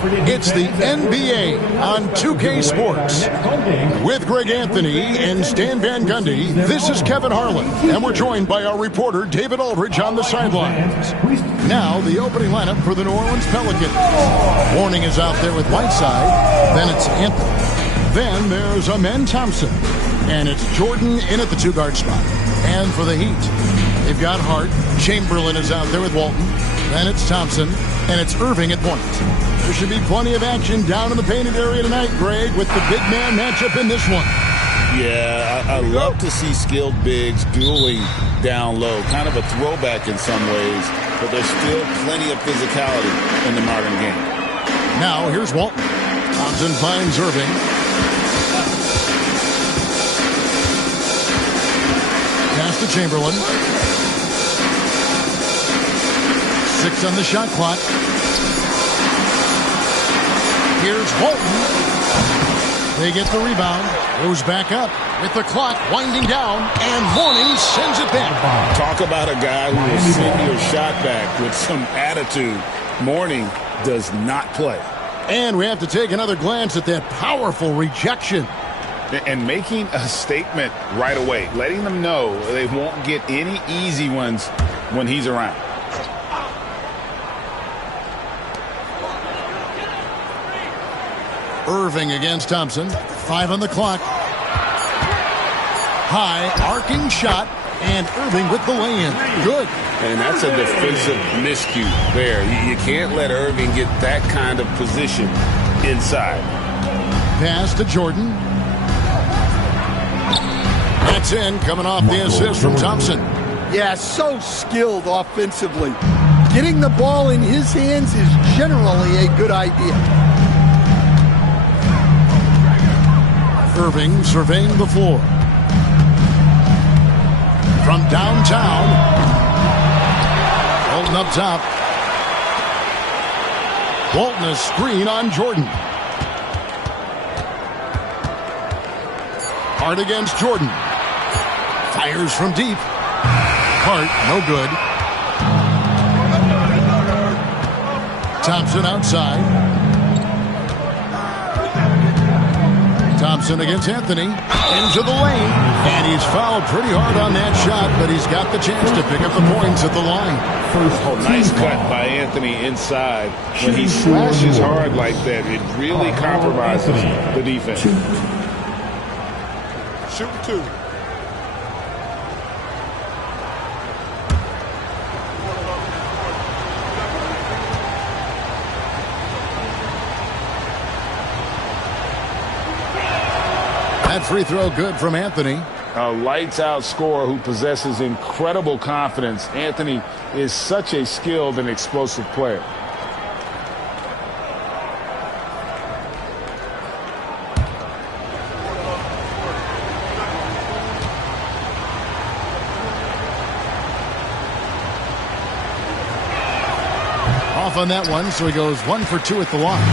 It's the NBA on 2K Sports. With Greg Anthony and Stan Van Gundy, this is Kevin Harlan, and we're joined by our reporter David Aldridge on the sidelines. Now, the opening lineup for the New Orleans Pelicans. Warning is out there with Whiteside, then it's Anthony. Then there's Amen Thompson, and it's Jordan in at the two-guard spot. And for the Heat, they've got Hart. Chamberlain is out there with Walton. Then it's Thompson, and it's Irving at point. There should be plenty of action down in the painted area tonight, Greg, with the big man matchup in this one. Yeah, I love to see skilled bigs dueling down low. Kind of a throwback in some ways, but there's still plenty of physicality in the modern game. Now, here's Walton. Thompson finds Irving. Pass to Chamberlain. 6 on the shot clock. Here's Walton. They get the rebound. Goes back up with the clock winding down, and Mourning sends it back. Talk about a guy who will send your shot back with some attitude. Mourning does not play. And we have to take another glance at that powerful rejection. And making a statement right away, letting them know they won't get any easy ones when he's around. Irving against Thompson. 5 on the clock. High arcing shot, and Irving with the lay-in. Good. And that's a defensive miscue there. You can't let Irving get that kind of position inside. Pass to Jordan. That's in, coming off the assist from Thompson. Yeah, so skilled offensively. Getting the ball in his hands is generally a good idea. Irving surveying the floor. From downtown. Holding up top. Walton a screen on Jordan. Hart against Jordan. Fires from deep. Hart, no good. Thompson outside. Thompson against Anthony, into the lane, and he's fouled pretty hard on that shot, but he's got the chance to pick up the points at the line. Nice cut by Anthony inside. When he slashes hard like that, it really compromises the defense. Shoot 2. That free throw good from Anthony. A lights-out scorer who possesses incredible confidence. Anthony is such a skilled and explosive player. Off on that one, so he goes 1 for 2 at the line.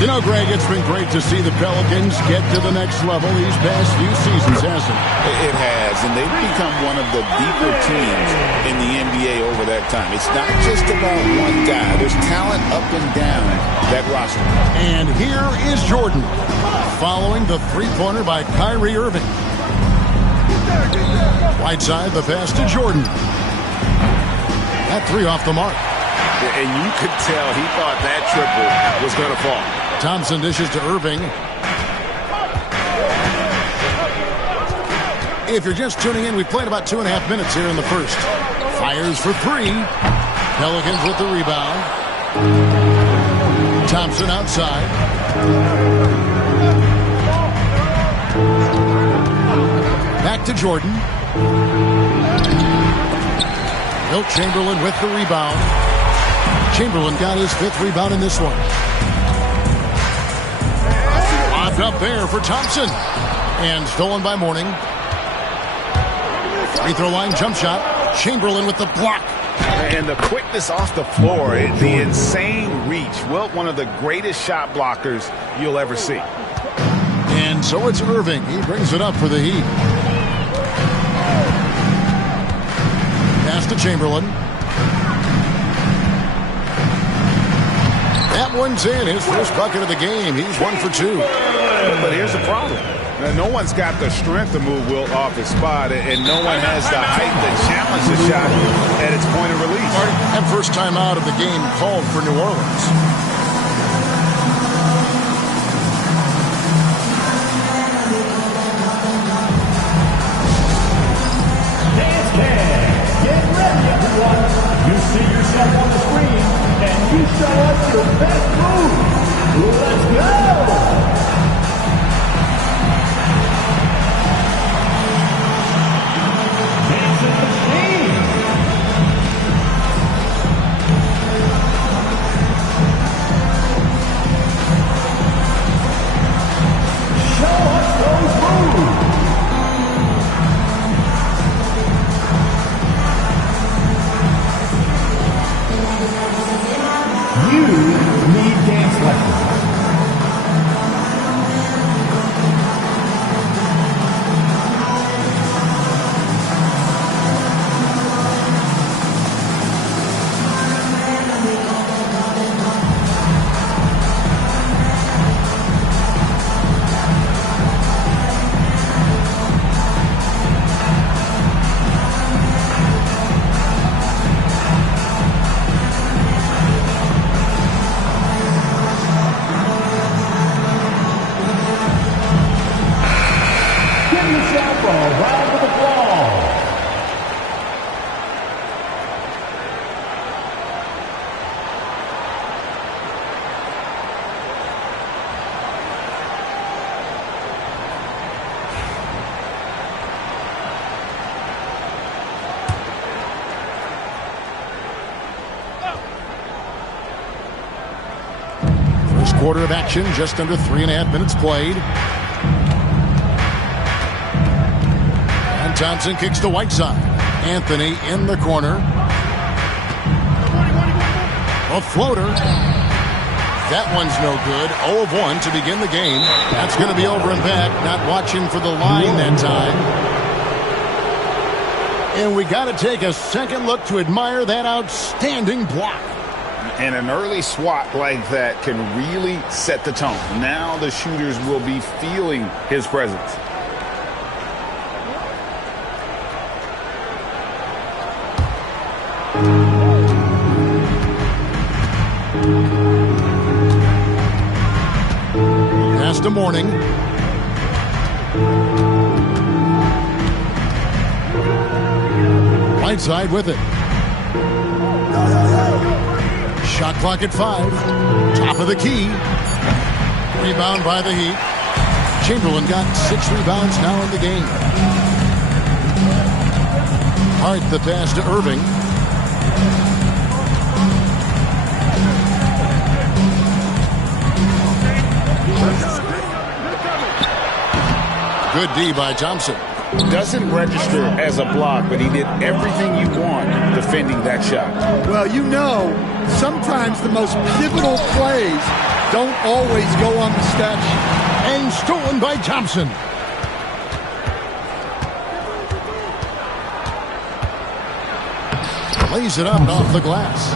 You know, Greg, it's been great to see the Pelicans get to the next level these past few seasons, hasn't it? It has, and they've become one of the deeper teams in the NBA over that time. It's not just about one guy. There's talent up and down that roster. And here is Jordan, following the three-pointer by Kyrie Irving. Whiteside, the pass to Jordan. That 3 off the mark. And you could tell he thought that triple was going to fall. Thompson dishes to Irving. If you're just tuning in, we played about 2.5 minutes here in the first. Fires for 3. Pelicans with the rebound. Thompson outside. Back to Jordan. Wilt Chamberlain with the rebound. Chamberlain got his 5th rebound in this one. Lobbed up there for Thompson. And stolen by Mourning. Free throw line jump shot. Chamberlain with the block. And the quickness off the floor, the insane reach. Wilt, one of the greatest shot blockers you'll ever see. And so it's Irving. He brings it up for the Heat. Pass to Chamberlain. That That one's in. His first bucket of the game. He's 1 for 2. But here's the problem. Now, no one's got the strength to move Wilt off his spot, and no one has the height to challenge the shot at its point of release. And first time out of the game called for New Orleans. Get ready, everyone. You see yourself on the screen, and you show us your best move. Let's go! Dancing machine. Show us those moves. You need dance lessons. Quarter of action, just under 3.5 minutes played. And Thompson kicks to Whiteside. Anthony in the corner. A floater. That one's no good. 0 of 1 to begin the game. That's going to be over and back. Not watching for the line that time. And we got to take a second look to admire that outstanding block. And an early swat like that can really set the tone. Now the shooters will be feeling his presence. Pass to Morning. Whiteside with it. Shot clock at 5. Top of the key. Rebound by the Heat. Chamberlain got 6 rebounds now in the game. Hart the pass to Irving. Good D by Thompson. Doesn't register as a block, but he did everything you want defending that shot. Well, you know, sometimes the most pivotal plays don't always go on the stat sheet. And stolen by Thompson. Lays it up off the glass.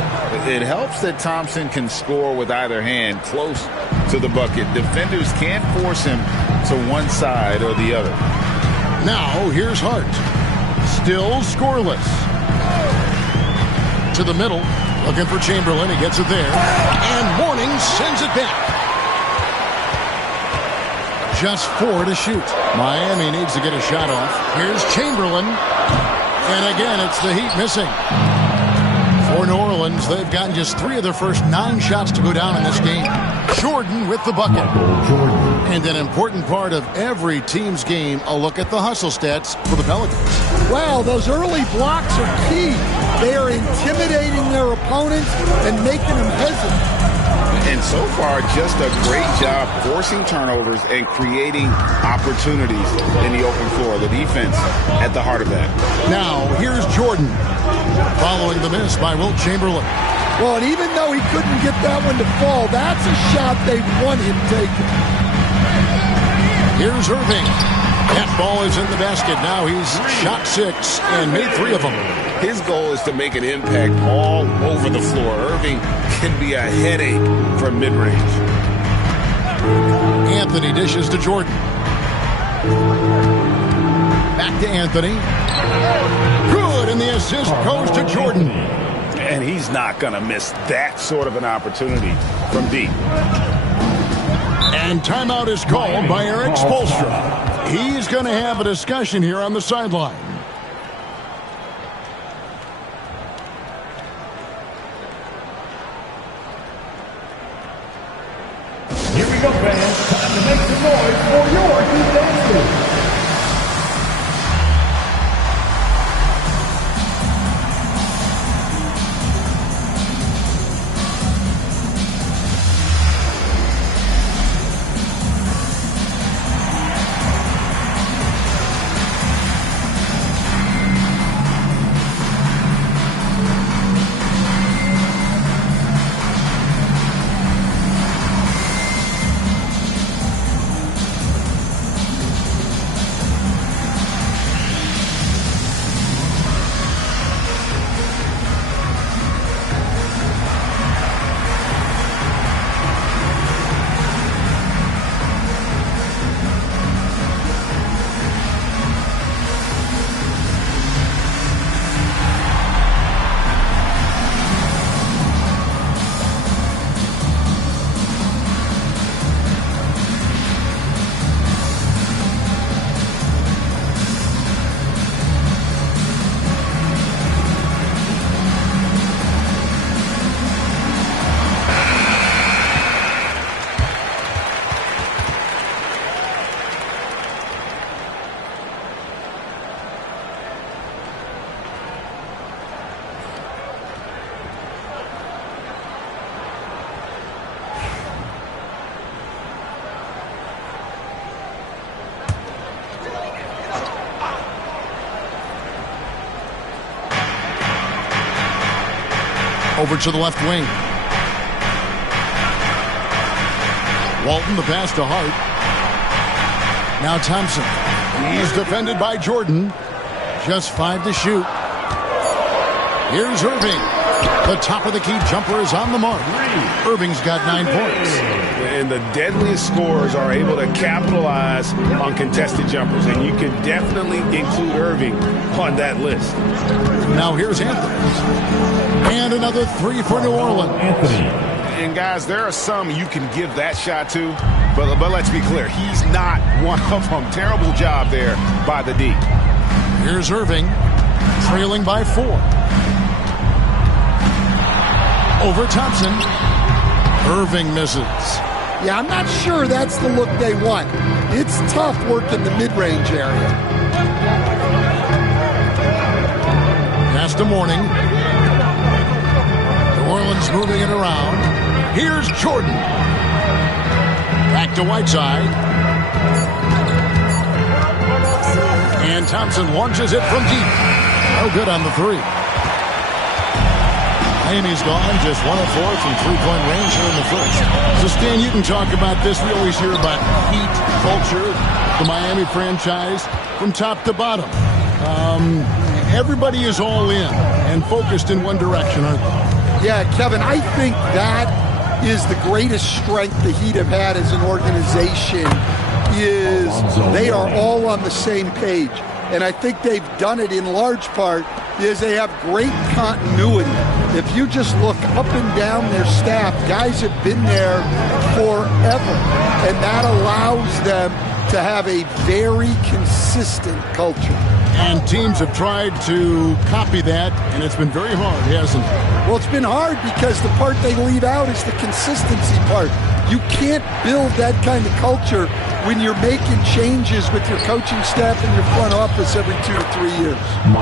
It helps that Thompson can score with either hand close to the bucket. Defenders can't force him to one side or the other. Now, here's Hart. Still scoreless. To the middle. Looking for Chamberlain. He gets it there. And Morning sends it back. Just 4 to shoot. Miami needs to get a shot off. Here's Chamberlain. And again, it's the Heat missing. For New Orleans, they've gotten just 3 of their first 9 shots to go down in this game. Jordan with the bucket. And an important part of every team's game, a look at the hustle stats for the Pelicans. Wow, those early blocks are key. They are intimidating their opponents and making them hesitant. And so far, just a great job forcing turnovers and creating opportunities in the open floor. The defense at the heart of that. Now, here's Jordan. Following the miss by Wilt Chamberlain. Well, and even though he couldn't get that one to fall, that's a shot they want him taking. Here's Irving. That ball is in the basket. Now he's shot 6 and made 3 of them. His goal is to make an impact all over the floor. Irving can be a headache from mid-range. Anthony dishes to Jordan. Back to Anthony. Good, and the assist goes to Jordan. And he's not going to miss that sort of an opportunity from deep. And timeout is called by Eric Spoelstra. He's going to have a discussion here on the sideline. Here we go, fans. Time to make some noise for your defense. Over to the left wing. Walton, the pass to Hart. Now Thompson. He's defended by Jordan. Just 5 to shoot. Here's Irving. The top of the key jumper is on the mark. Irving's got 9 points. And the deadliest scorers are able to capitalize on contested jumpers. And you can definitely include Irving on that list. Now here's Anthony. And another 3 for New Orleans. And guys, there are some you can give that shot to, but let's be clear, he's not one of them. Terrible job there by the D. Here's Irving, trailing by 4. Over Thompson. Irving misses. Yeah, I'm not sure that's the look they want. It's tough working the mid-range area. Pass to Morning. New Orleans moving it around. Here's Jordan. Back to Whiteside. And Thompson launches it from deep. No good on the 3. Miami's gone just 1 of 4 from three-point range here in the first. So, Stan, you can talk about this. We always hear about heat, culture, the Miami franchise from top to bottom. Everybody is all in and focused in one direction, aren't they? Yeah, Kevin, I think that is the greatest strength the Heat have had as an organization is they are all on the same page. And I think they've done it in large part because they have great continuity. If you just look up and down their staff, guys have been there forever. And that allows them to have a very consistent culture. And teams have tried to copy that, and it's been very hard, hasn't it? Well, it's been hard because the part they leave out is the consistency part. You can't build that kind of culture when you're making changes with your coaching staff and your front office every 2 to 3 years.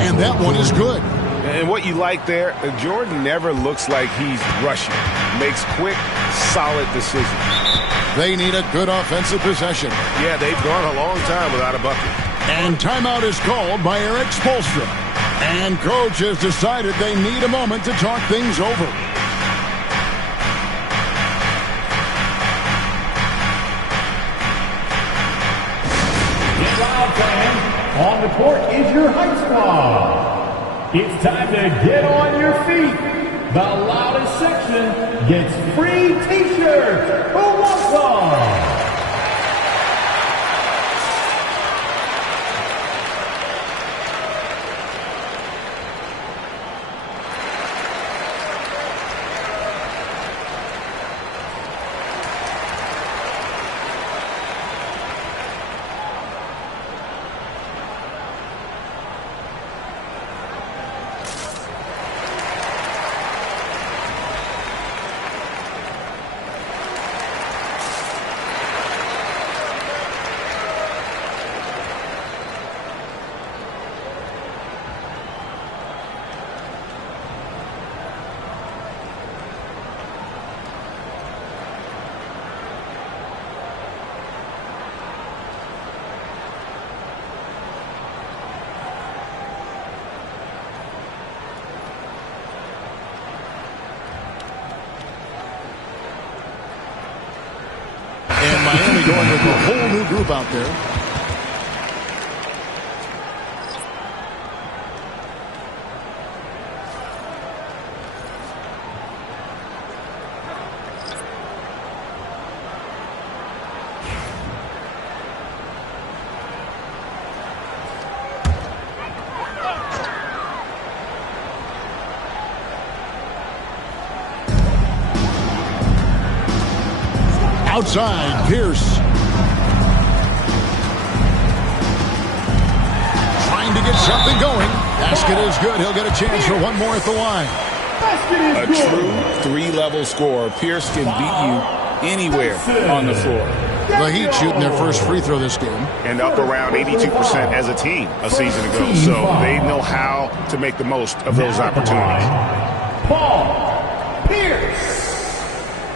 And that one is good. And what you like there, Jordan never looks like he's rushing. Makes quick, solid decisions. They need a good offensive possession. Yeah, they've gone a long time without a bucket. And timeout is called by Eric Spoelstra. And coach has decided they need a moment to talk things over. Get loud, the court is your height squad. It's time to get on your feet. The loudest section gets free t-shirts. Who wants some? And Miami going with a whole new group out there. Outside, Pierce. Trying to get something going. Basket is good. He'll get a chance for one more at the line. A true three-level scorer. Pierce can beat you anywhere on the floor. The Heat shooting their first free throw this game. And up around 82% as a team a season ago. So they know how to make the most of those opportunities. Paul Pierce.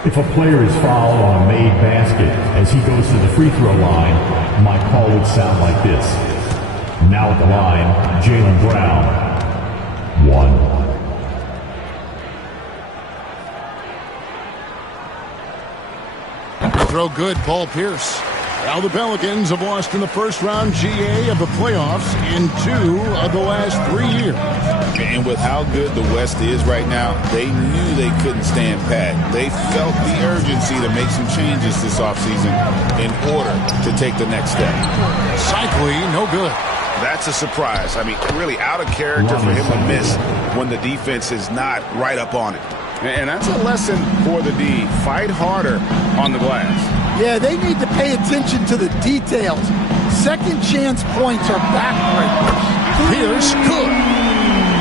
If a player is fouled on a made basket as he goes to the free throw line, my call would sound like this. Now at the line, Jaylen Brown. 1. Throw good, Paul Pierce. Now the Pelicans have lost in the first round GA of the playoffs in 2 of the last 3 years. And with how good the West is right now, they knew they couldn't stand pat. They felt the urgency to make some changes this offseason in order to take the next step. Cycling, no good. That's a surprise. I mean, really out of character for him to miss when the defense is not right up on it. And that's a lesson for the D. Fight harder on the glass. Yeah, they need to pay attention to the details. Second chance points are backbreakers. Pierce good.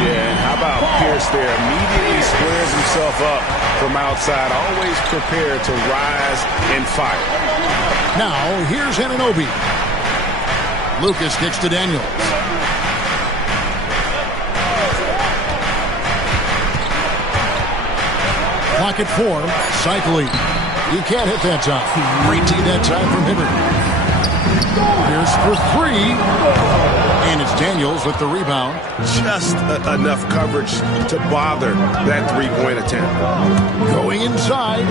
Yeah, and how about Pierce there? Immediately squares himself up from outside, always prepared to rise and fire. Now, here's Anunoby. Lucas kicks to Daniels. Clock at 4. Cycling. He can't hit that time. Great team that time from Hibbert. Here's for 3. And it's Daniels with the rebound. Just enough coverage to bother that three-point attempt. Going inside.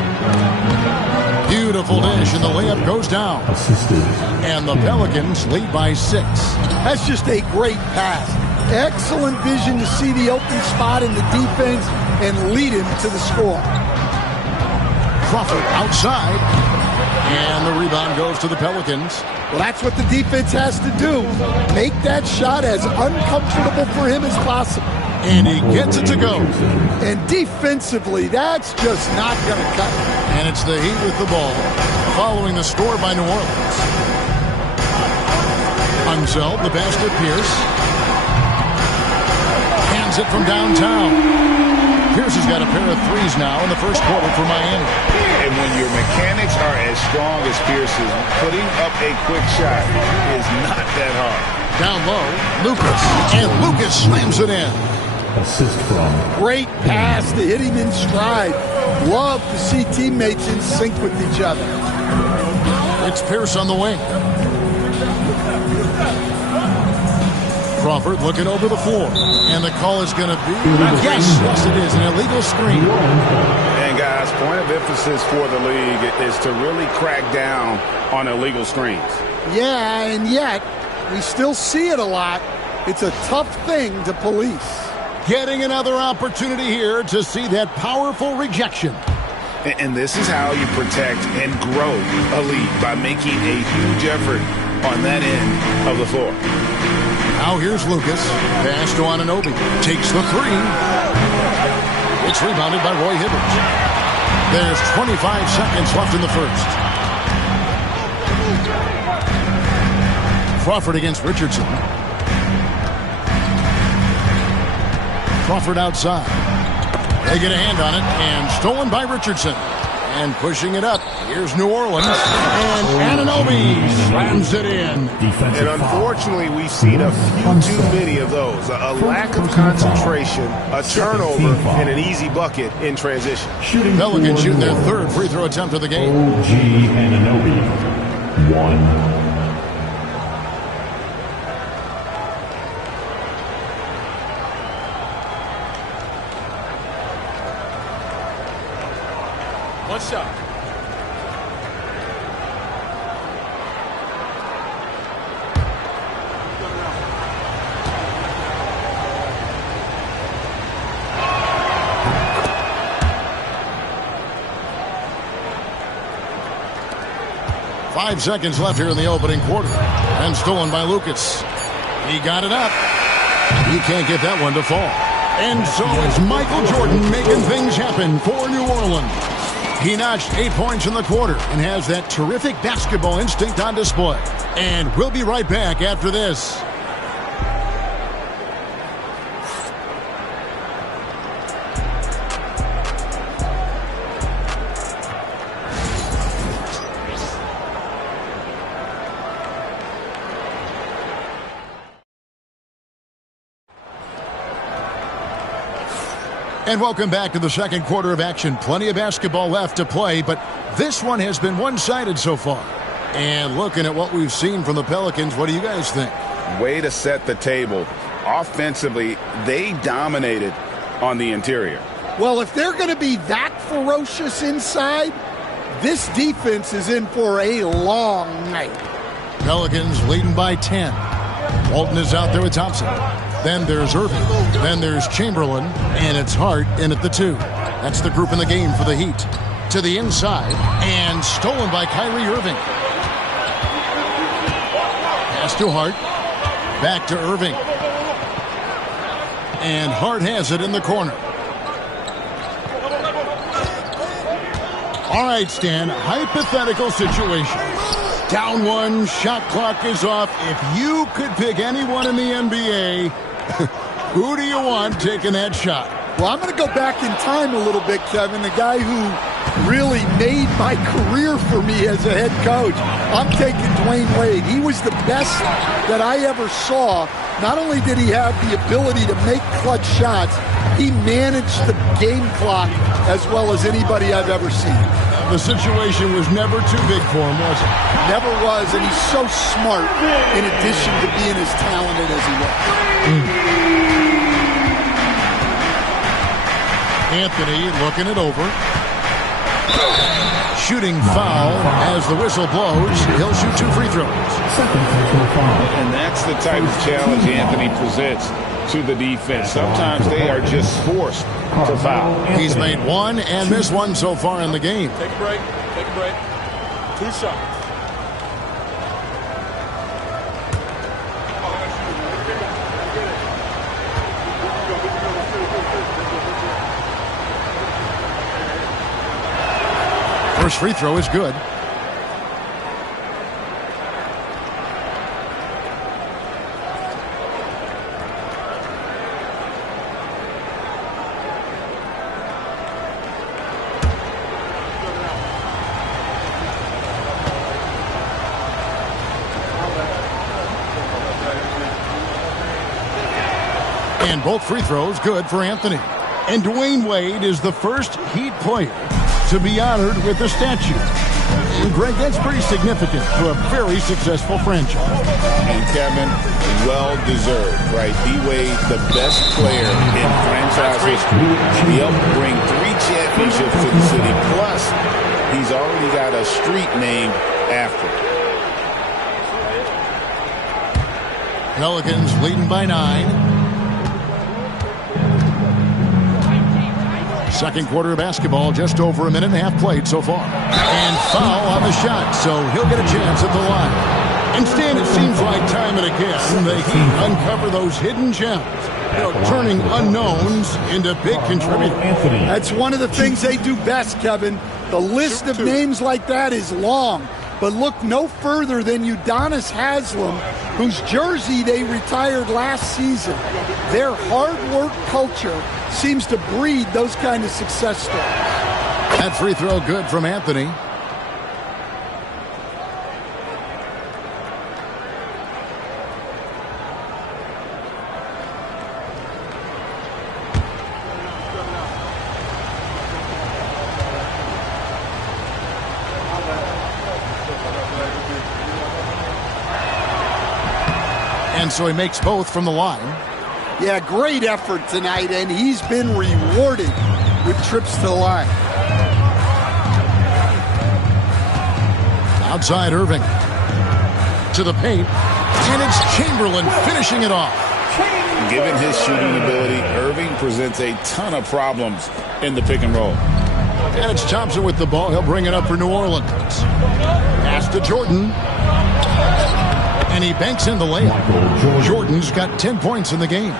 Beautiful dish, and the layup goes down. And the Pelicans lead by 6. That's just a great pass. Excellent vision to see the open spot in the defense and lead him to the score. Crawford outside. And the rebound goes to the Pelicans. Well, that's what the defense has to do. Make that shot as uncomfortable for him as possible. And he gets it to go. And defensively, that's just not going to cut it. And it's the Heat with the ball, following the score by New Orleans. Unseld, the pass to Pierce. Hands it from downtown. Pierce has got a pair of threes now in the first quarter for Miami. And when your mechanics are as strong as Pierce's, putting up a quick shot is not that hard. Down low, Lucas. And Lucas slams it in. Assist from. Great pass to hit him in stride. Love to see teammates in sync with each other. It's Pierce on the wing. Crawford looking over the floor. And the call is going to be, yes, it is, an illegal screen. And guys, point of emphasis for the league is to really crack down on illegal screens. Yeah, and yet We still see it a lot. It's a tough thing to police. Getting another opportunity here to see that powerful rejection. And this is how you protect and grow a lead, by making a huge effort on that end of the floor. Now here's Lucas. Pass to Anunoby. Takes the three. It's rebounded by Roy Hibbert. There's 25 seconds left in the first. Crawford against Richardson. Crawford outside. They get a hand on it, and stolen by Richardson. And pushing it up, here's New Orleans. And Anunoby slams it in. And unfortunately, we've seen a few too many of those. A lack of concentration, a turnover, and an easy bucket in transition. Pelicans shooting their third free throw attempt of the game. OG Anunoby, 1. One shot. Five seconds left here in the opening quarter. And stolen by Lucas. He got it up. He can't get that one to fall. And so it's Michael Jordan making things happen for New Orleans. He notched 8 points in the quarter and has that terrific basketball instinct on display. And we'll be right back after this. And welcome back to the second quarter of action. Plenty of basketball left to play, but this one has been one-sided so far. And looking at what we've seen from the Pelicans, what do you guys think? Way to set the table. Offensively, they dominated on the interior. Well, if they're going to be that ferocious inside, this defense is in for a long night. Pelicans leading by 10. Walton is out there with Thompson. Then there's Irving. Then there's Chamberlain. And it's Hart in at the 2. That's the group in the game for the Heat. To the inside. And stolen by Kyrie Irving. Pass to Hart. Back to Irving. And Hart has it in the corner. All right, Stan. Hypothetical situation. Down one, shot clock is off. If you could pick anyone in the NBA, who do you want taking that shot? Well, I'm going to go back in time a little bit, Kevin. The guy who really made my career for me as a head coach. I'm taking Dwayne Wade. He was the best that I ever saw. Not only did he have the ability to make clutch shots, he managed the game clock as well as anybody I've ever seen. The situation was never too big for him, was it? Never was, and he's so smart in addition to being as talented as he was. Anthony looking it over. Shooting foul as the whistle blows. He'll shoot 2 free throws. And that's the type of challenge Anthony presents to the defense. Sometimes they are just forced to foul. He's made 1 and missed 1 so far in the game. Take a break. Take a break. 2 shots. First free throw is good. And both free throws good for Anthony. And Dwayne Wade is the first Heat player to be honored with a statue. And Greg, that's pretty significant for a very successful franchise. And Kevin, well-deserved, right? D-Wade, the best player in franchise history. He helped bring 3 championships to the city. Plus, he's already got a street named after him. Pelicans leading by 9. Second quarter of basketball, just over a minute and a half played so far. And foul on the shot, so he'll get a chance at the line. Instead, it seems like time and again the Heat uncover those hidden gems, turning unknowns into big contributors. That's one of the things they do best, Kevin. The list of names like that is long, but look no further than Udonis Haslem, whose jersey they retired last season. Their hard work culture seems to breed those kind of success stories. That free throw good from Anthony. And so he makes both from the line. Yeah, great effort tonight, and he's been rewarded with trips to the line. Outside Irving. To the paint. And it's Chamberlain finishing it off. Given his shooting ability, Irving presents a ton of problems in the pick and roll. And it's Thompson with the ball. He'll bring it up for New Orleans. Pass to Jordan. And he banks in the layup. Jordan's got 10 points in the game.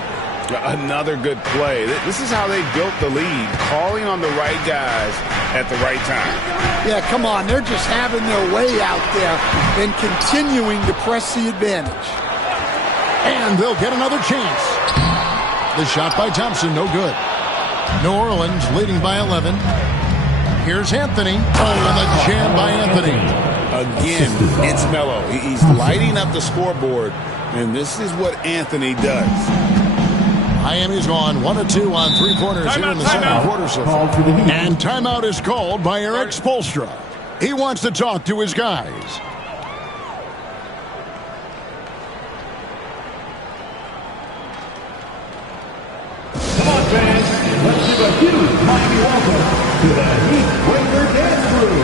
Another good play. This is how they built the lead, calling on the right guys at the right time. Yeah, come on. They're just having their way out there and continuing to press the advantage. And they'll get another chance. The shot by Thompson, no good. New Orleans leading by 11. Here's Anthony. Oh, and the jam by Anthony. Again, it's Melo. He's lighting up the scoreboard, and this is what Anthony does. Miami's gone 1 of 2 on three-pointers here in the second quarter so far. And timeout is called by Eric Spoelstra. He wants to talk to his guys. Come on, fans. Let's give a huge Miami welcome to the Heat Breaker Dance Crew.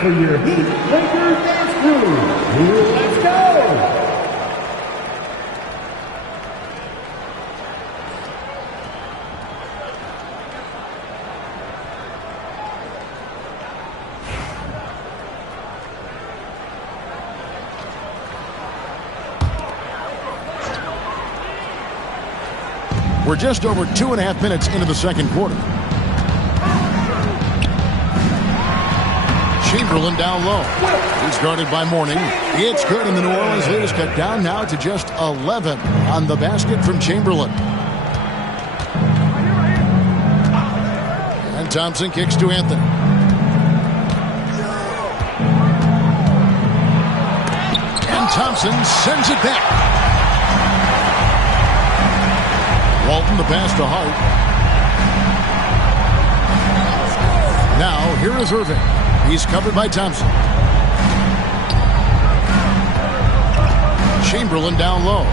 For your Heat Breaker Dance Crew. Let's go! We're just over 2.5 minutes into the second quarter. Chamberlain down low. He's guarded by Mourning. It's good, and the New Orleans lead is cut down now to just 11 on the basket from Chamberlain. And Thompson kicks to Anthony. And Thompson sends it back. Walton the pass to Hart. Now here is Irving. He's covered by Thompson. Chamberlain down low.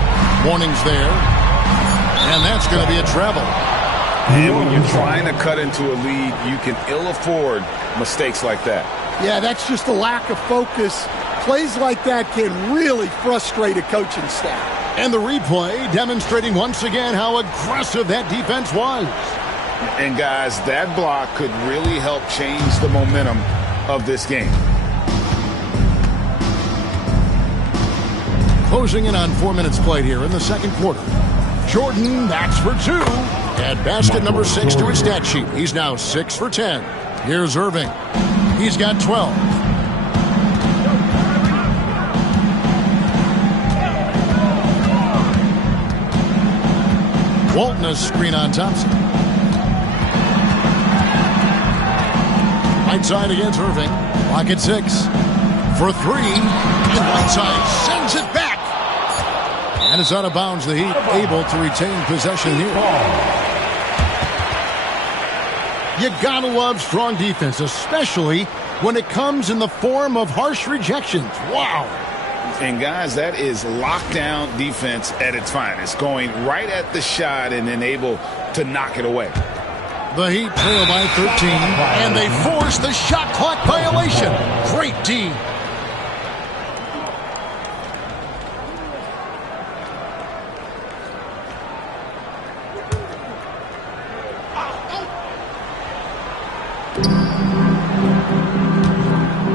Mourning's there. And that's going to be a travel. And when you're trying to cut into a lead, you can ill afford mistakes like that. Yeah, that's just a lack of focus. Plays like that can really frustrate a coaching staff. And the replay demonstrating once again how aggressive that defense was. And, guys, that block could really help change the momentum of this game. Closing in on 4 minutes played here in the second quarter. Jordan, that's for 2. Add basket number 6 to his stat sheet. He's now 6 for 10. Here's Irving. He's got 12. Walton a screen on Thompson. Right side against Irving. Lock at 6. For 3. And right side sends it back. And it's out of bounds. The Heat able to retain possession here. You gotta love strong defense, especially when it comes in the form of harsh rejections. Wow. And, guys, that is lockdown defense at its finest. Going right at the shot and then able to knock it away. The Heat trail by 13, and they force the shot clock violation. Great D.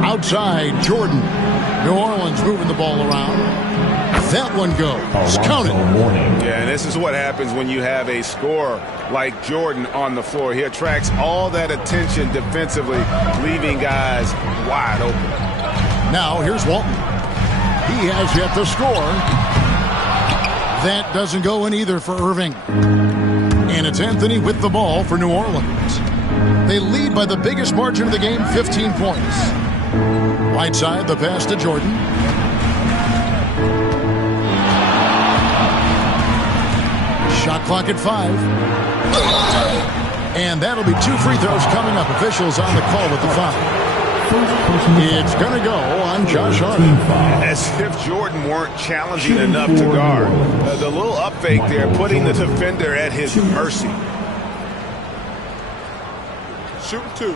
Outside, Jordan. New Orleans moving the ball around. That one goes. Count it. Yeah, and this is what happens when you have a scorer like Jordan on the floor. He attracts all that attention defensively, leaving guys wide open. Now, here's Walton. He has yet to score. That doesn't go in either for Irving. And it's Anthony with the ball for New Orleans. They lead by the biggest margin of the game, 15 points. Right side, the pass to Jordan. Shot clock at 5. And that'll be 2 free throws coming up. Officials on the call with the foul. It's going to go on Josh Hart. As if Jordan weren't challenging enough to guard. The little up fake there, putting the defender at his mercy. Shooting 2.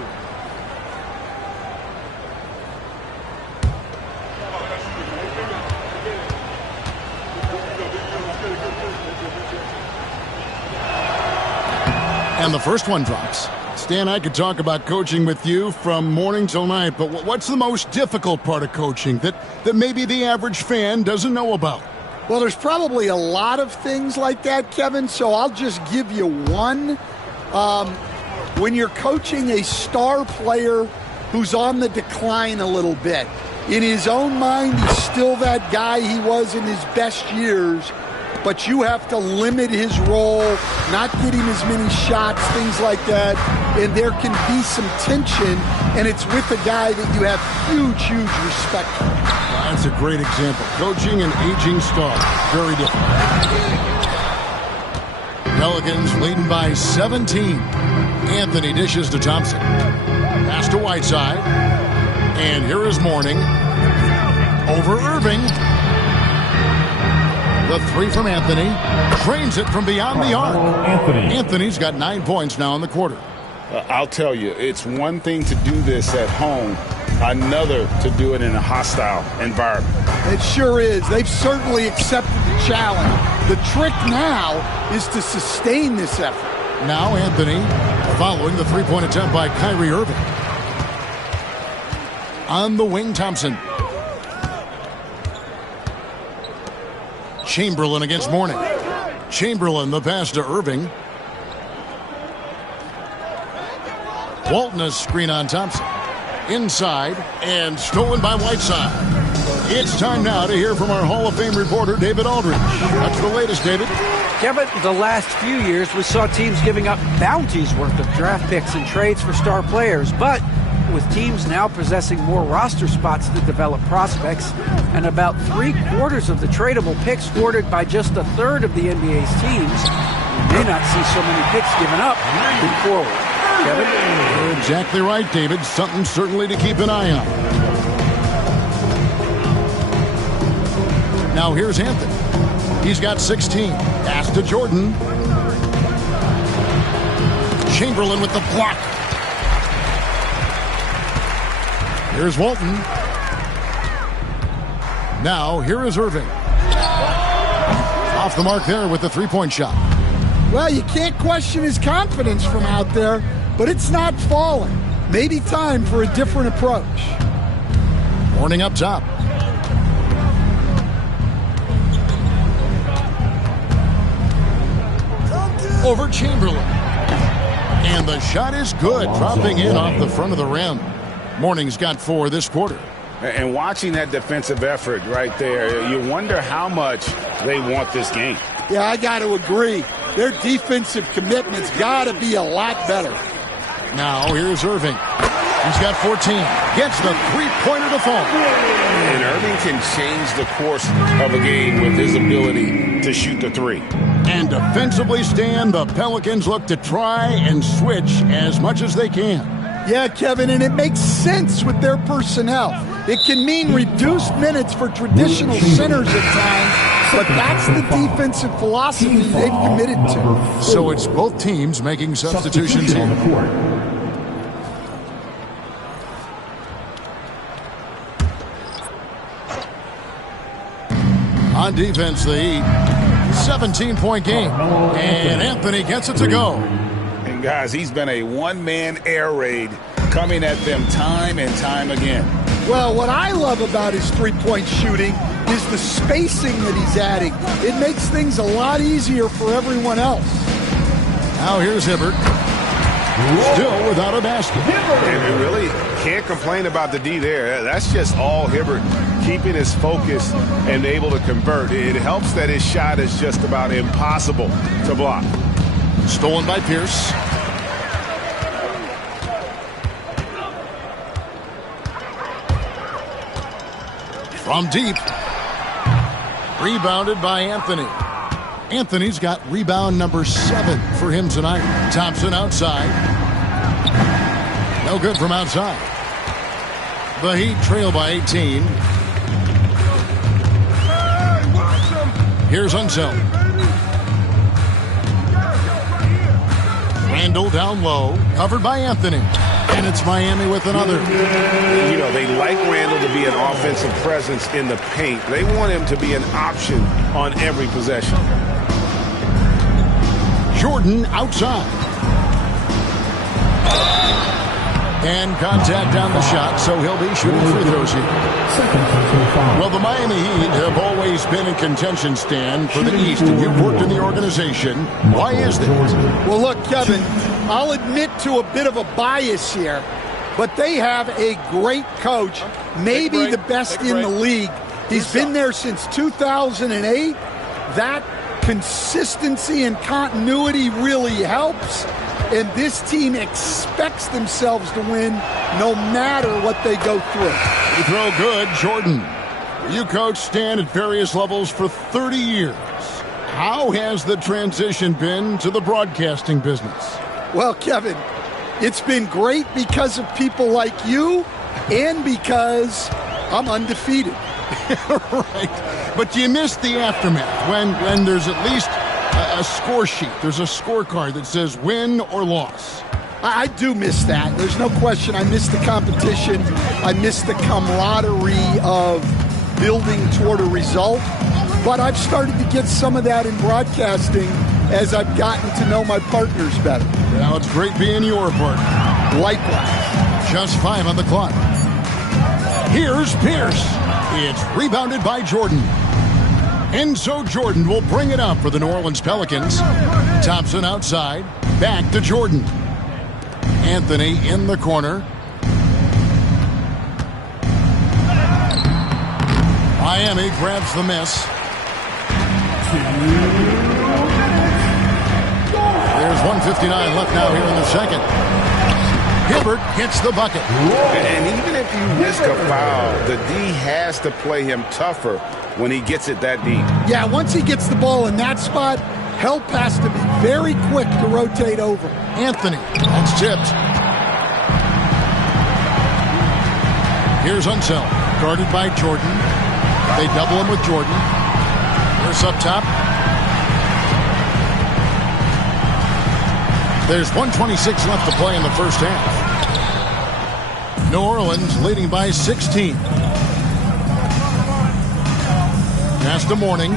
And the first one drops. Stan, I could talk about coaching with you from morning till night, but what's the most difficult part of coaching that maybe the average fan doesn't know about? Well, there's probably a lot of things like that, Kevin, so I'll just give you one. When you're coaching a star player who's on the decline a little bit, in his own mind, he's still that guy he was in his best years, but you have to limit his role, not get him as many shots, things like that, and there can be some tension, and it's with a guy that you have huge respect for. That's a great example. Coaching an aging star, very different. Pelicans leading by 17. Anthony dishes to Thompson. Pass to Whiteside. And here is Mourning. Over Irving. The 3 from Anthony. Drains it from beyond the arc. Anthony's got 9 points now in the quarter. I'll tell you, it's one thing to do this at home, another to do it in a hostile environment. It sure is. They've certainly accepted the challenge. The trick now is to sustain this effort. Now Anthony following the three-point attempt by Kyrie Irving. On the wing, Thompson. Chamberlain against Mourning. Chamberlain, the pass to Irving. Walton a screen on Thompson. Inside and stolen by Whiteside. It's time now to hear from our Hall of Fame reporter, David Aldridge. What's the latest, David? Kevin, the last few years we saw teams giving up bounties worth of draft picks and trades for star players, but with teams now possessing more roster spots to develop prospects and about 3/4 of the tradable picks hoarded by just a third of the NBA's teams, we may not see so many picks given up moving forward. Kevin? You're exactly right, David. Something certainly to keep an eye on. Now here's Anthony. He's got 16. Pass to Jordan. Chamberlain with the block. Here's Walton. Now here is Irving. Off the mark there with the three-point shot. Well, you can't question his confidence from out there, but it's not falling. Maybe time for a different approach. Warning up top. Over Chamberlain. And the shot is good, dropping in off the front of the rim. Morning's got 4 this quarter. And watching that defensive effort right there, you wonder how much they want this game. Yeah, I got to agree. Their defensive commitment's got to be a lot better. Now, here's Irving. He's got 14. Gets the three-pointer to fall. And Irving can change the course of a game with his ability to shoot the three. And defensively, Stan, the Pelicans look to try and switch as much as they can. Yeah, Kevin, and it makes sense with their personnel. It can mean reduced minutes for traditional centers at times, but that's the defensive philosophy they've committed to. So it's both teams making substitutions here. On defense, the Heat, 17-point game, and Anthony gets it to go. And guys, he's been a one-man air raid coming at them time and time again. Well, what I love about his three-point shooting is the spacing that he's adding. It makes things a lot easier for everyone else. Now here's Hibbert. Still without a basket. And we really can't complain about the D there. That's just all Hibbert keeping his focus and able to convert. It helps that his shot is just about impossible to block. Stolen by Pierce. From deep. Rebounded by Anthony. Anthony's got rebound number 7 for him tonight. Thompson outside. No good from outside. The Heat trail by 18. Here's Unseld. Randall down low. Covered by Anthony. And it's Miami with another. You know, they like Randall to be an offensive presence in the paint. They want him to be an option on every possession. Jordan outside. And contact on the shot, so he'll be shooting free throws here. Well, the Miami Heat have always been in contention, Stan, for the East. You've worked in the organization. Why is that? Well, look, Kevin, I'll admit to a bit of a bias here, but they have a great coach, maybe the best in the league. He's been there since 2008. That consistency and continuity really helps, and this team expects themselves to win no matter what they go through. You throw good, Jordan. You coach Stan at various levels for 30 years. How has the transition been to the broadcasting business? Well, Kevin, it's been great because of people like you and because I'm undefeated. Right. But you missed the aftermath when there's at least a score sheet. There's a scorecard that says win or loss. I do miss that. There's no question. I miss the competition. I miss the camaraderie of building toward a result. But I've started to get some of that in broadcasting as I've gotten to know my partners better. Now it's great being your partner. Likewise. Just 5 on the clock. Here's Pierce. It's rebounded by Jordan. And so Jordan will bring it up for the New Orleans Pelicans. Thompson outside. Back to Jordan. Anthony in the corner. Miami grabs the miss. There's 1:59 left now here in the second. Hibbert gets the bucket. And even if you risk a foul, the D has to play him tougher when he gets it that deep. Yeah, once he gets the ball in that spot, help has to be very quick to rotate over. Anthony, that's tipped. Here's Unseld, guarded by Jordan. They double him with Jordan. Here's up top. There's 1:26 left to play in the first half. New Orleans leading by 16. Pass to Morning.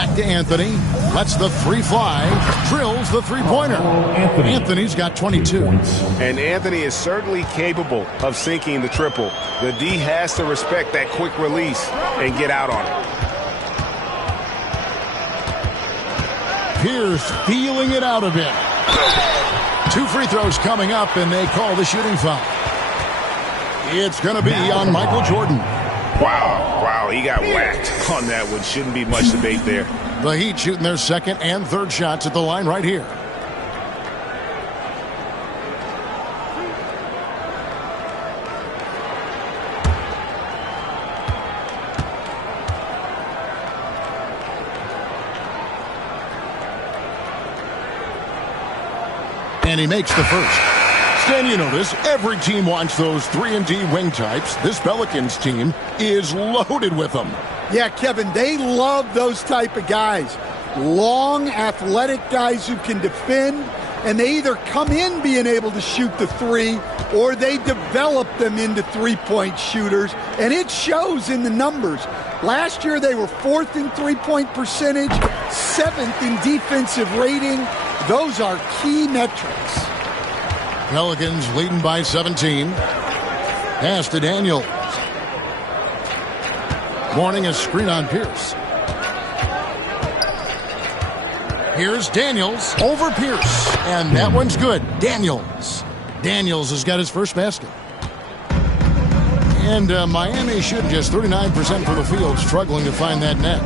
Back to Anthony. Lets the three fly. Drills the three-pointer. Anthony's got 22. And Anthony is certainly capable of sinking the triple. The D has to respect that quick release and get out on it. Pierce feeling it out a bit. 2 free throws coming up, and they call the shooting foul. It's going to be on Michael Jordan. Wow, he got whacked on that one. Shouldn't be much debate there. The Heat shooting their second and third shots at the line right here. And he makes the first. Stan, you know this. Every team wants those 3-and-D wing types. This Pelicans team is loaded with them. Yeah, Kevin, they love those type of guys. Long, athletic guys who can defend, and they either come in being able to shoot the three or they develop them into three-point shooters, and it shows in the numbers. Last year they were 4th in three-point percentage, 7th in defensive rating. Those are key metrics. Pelicans leading by 17. Pass to Daniels. Morning a screen on Pierce. Here's Daniels over Pierce. And that one's good. Daniels has got his first basket. And Miami shooting just 39% from the field, struggling to find that net.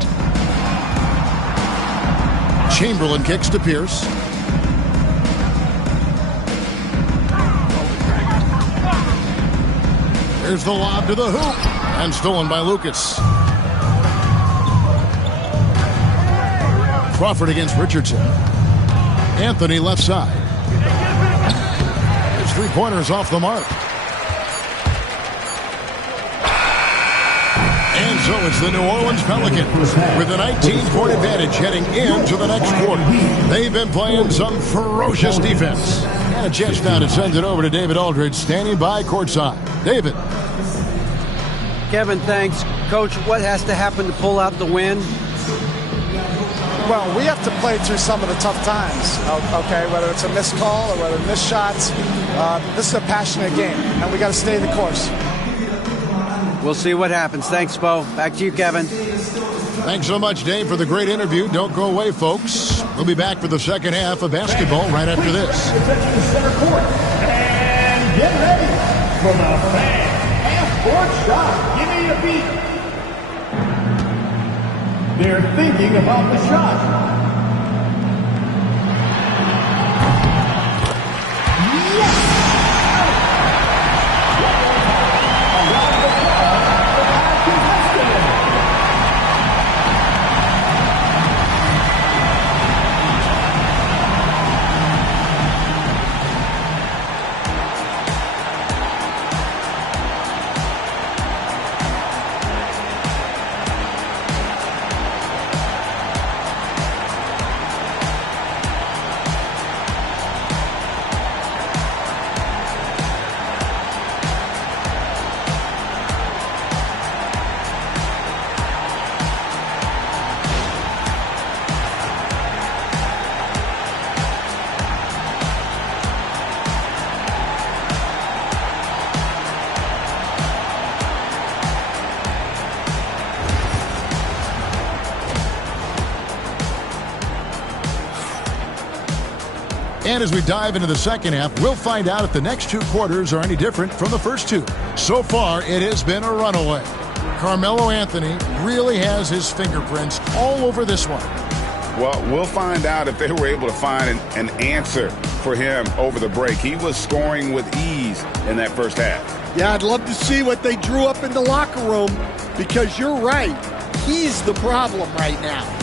Chamberlain kicks to Pierce. There's the lob to the hoop. And stolen by Lucas. Crawford against Richardson. Anthony left side. His three-pointer's off the mark. And so it's the New Orleans Pelicans with a 19-point advantage heading into the next quarter. They've been playing some ferocious defense. And a chance now to send it over to David Aldridge, standing by courtside. David. Kevin, thanks. Coach, what has to happen to pull out the win? Well, we have to play through some of the tough times, okay, whether it's a missed call or whether missed shots. This is a passionate game, and we got to stay the course. We'll see what happens. Thanks, Bo. Back to you, Kevin. Thanks so much, Dave, for the great interview. Don't go away, folks. We'll be back for the second half of basketball right after this. Center court. And get ready for the fan half-court shot. Give me a beat. They're thinking about the shot. And as we dive into the second half, we'll find out if the next two quarters are any different from the first two. So far, it has been a runaway. Carmelo Anthony really has his fingerprints all over this one. Well, we'll find out if they were able to find an answer for him over the break. He was scoring with ease in that first half. Yeah, I'd love to see what they drew up in the locker room, because you're right. He's the problem right now.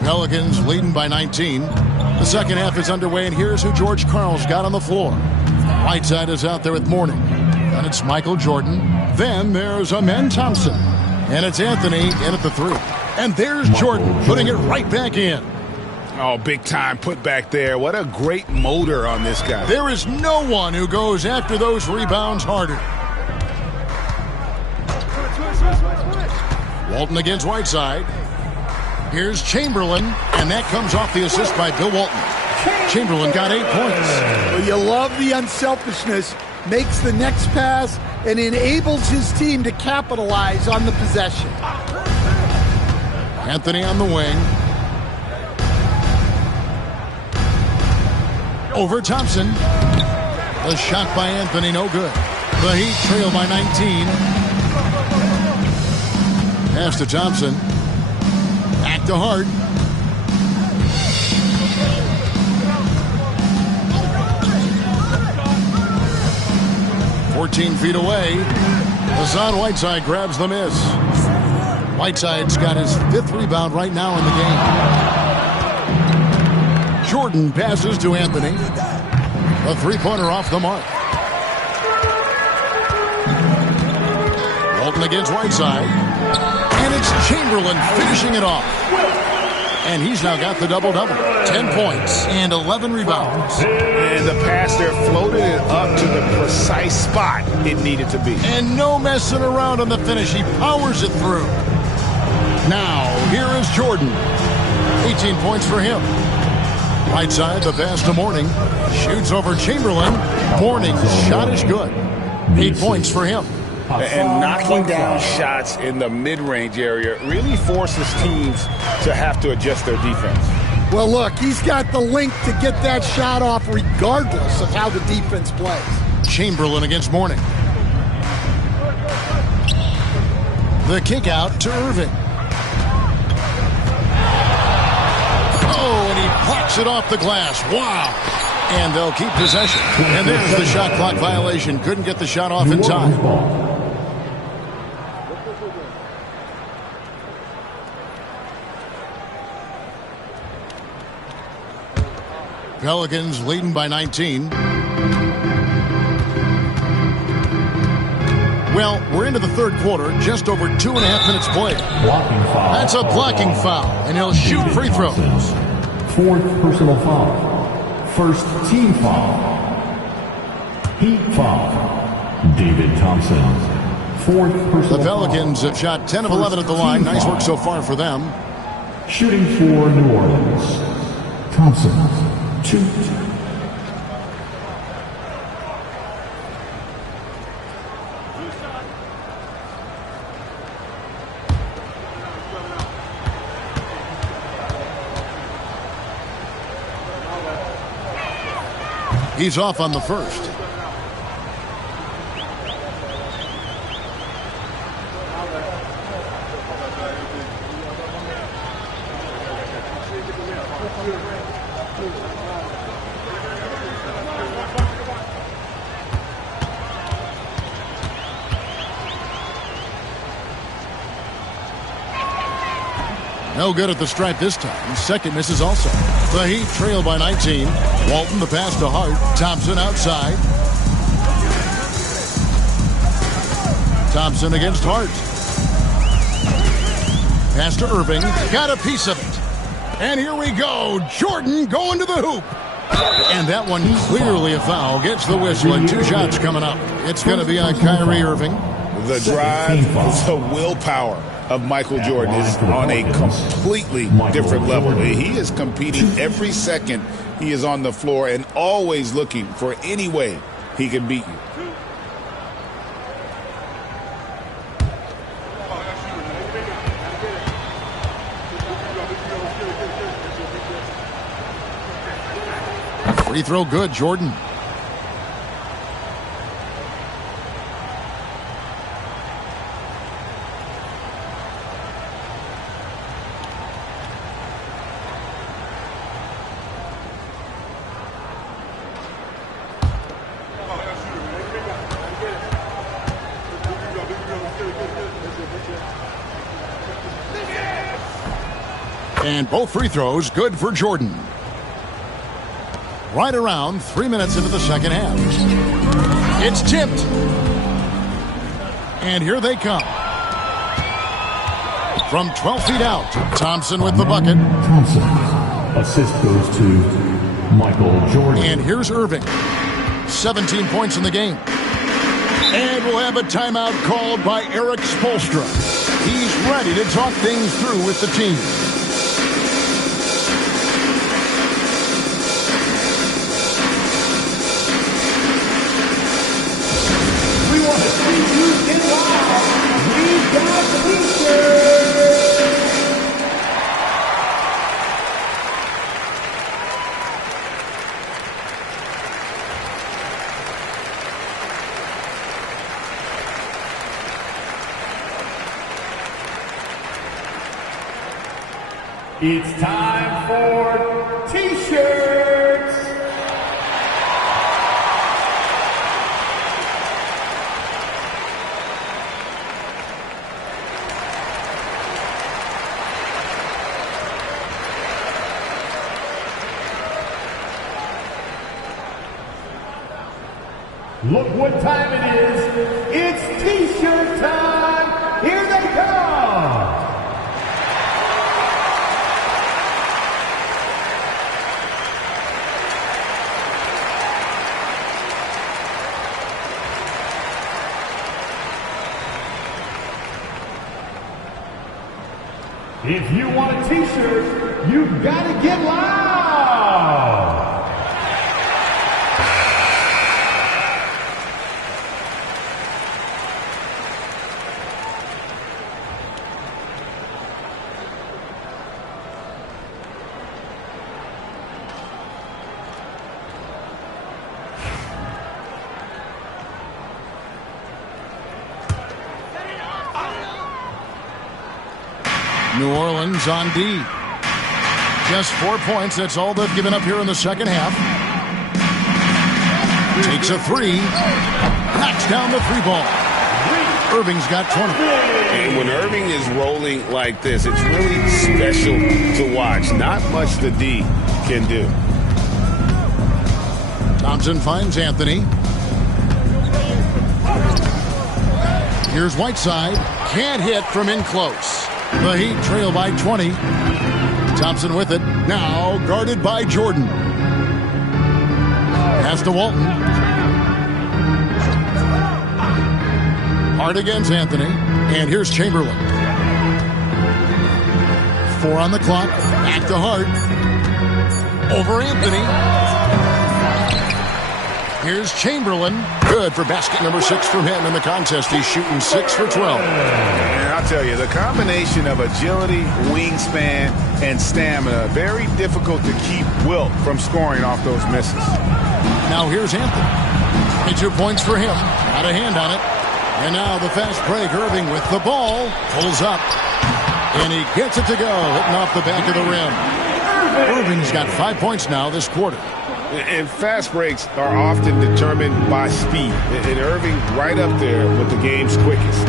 Pelicans leading by 19. The second half is underway, and here's who George Karl's got on the floor. Whiteside is out there with Mourning. Then it's Michael Jordan. Then there's Amen Thompson. And it's Anthony in at the three. And there's Jordan putting it right back in. Oh, big time put back there. What a great motor on this guy. There is no one who goes after those rebounds harder. Walton against Whiteside. Here's Chamberlain, and that comes off the assist by Bill Walton. Chamberlain got 8 points. Well, you love the unselfishness. Makes the next pass and enables his team to capitalize on the possession. Anthony on the wing. Over Thompson. The shot by Anthony, no good. The Heat trail by 19. Pass to Thompson. Back to Hart. "14 feet away. Hassan Whiteside grabs the miss. Whiteside's got his 5th rebound right now in the game. Jordan passes to Anthony. A 3-pointer off the mark. Walton against Whiteside. And it's Chamberlain finishing it off. And he's now got the double-double. 10 points and 11 rebounds. And the pass there floated it up to the precise spot it needed to be. And no messing around on the finish. He powers it through. Now, here is Jordan. 18 points for him. Right side, the pass to Mourning. Shoots over Chamberlain. Mourning's shot is good. 8 points for him. And knocking down shots in the mid-range area really forces teams to have to adjust their defense. Well, look, he's got the length to get that shot off regardless of how the defense plays. Chamberlain against Mourning. The kick out to Irving. Oh, and he plucks it off the glass. Wow. And they'll keep possession. And there's the shot clock violation. Couldn't get the shot off in time. Pelicans leading by 19. Well, we're into the third quarter, just over 2.5 minutes played. That's a blocking foul, and he'll shoot free throws. 4th personal foul. 1st team foul. Heat foul. David Thompson. 4th personal The Pelicans have shot 10 of 11 at the line. Nice work so far for them. Shooting for New Orleans. Thompson. 2. He's off on the first. No good at the stripe this time. Second misses also. The Heat trail by 19. Walton the pass to Hart. Thompson outside. Thompson against Hart. Pass to Irving. Got a piece of it. And here we go. Jordan going to the hoop. And that one clearly a foul. Gets the whistle and 2 shots coming up. It's going to be on Kyrie Irving. The drive, the willpower of Michael Jordan is on a completely different level. He is competing every second he is on the floor and always looking for any way he can beat you. Free throw good, Jordan. And both free throws good for Jordan. Right around 3 minutes into the second half. It's tipped. And here they come. From 12 feet out, Thompson with the bucket. Thompson. Assist goes to Michael Jordan. And here's Irving. 17 points in the game. And we'll have a timeout called by Eric Spoelstra. He's ready to talk things through with the team. We want to see you get live. We've got T-shirts. It's time for T-shirts! Look what time it is. It's T-shirt time. Here they come. If you want a T-shirt, you've got to get loud. New Orleans on D. Just 4 points. That's all they've given up here in the second half. Takes a three. Knocks down the three ball. Irving's got 20. And when Irving is rolling like this, it's really special to watch. Not much the D can do. Thompson finds Anthony. Here's Whiteside. Can't hit from in close. The Heat trail by 20. Thompson with it. Now guarded by Jordan. Pass to Walton. Hard against Anthony. And here's Chamberlain. 4 on the clock. Back to Hart. Over Anthony. Here's Chamberlain. Good for basket number 6 from him in the contest. He's shooting 6 for 12. And I'll tell you, the combination of agility, wingspan, and stamina, very difficult to keep Wilt from scoring off those misses. Now here's Anthony. 22 points for him. Got a hand on it. And now the fast break. Irving with the ball. Pulls up. And he gets it to go. Hitting off the back of the rim. Irving's got 5 points now this quarter. And fast breaks are often determined by speed. And Irving right up there with the game's quickest.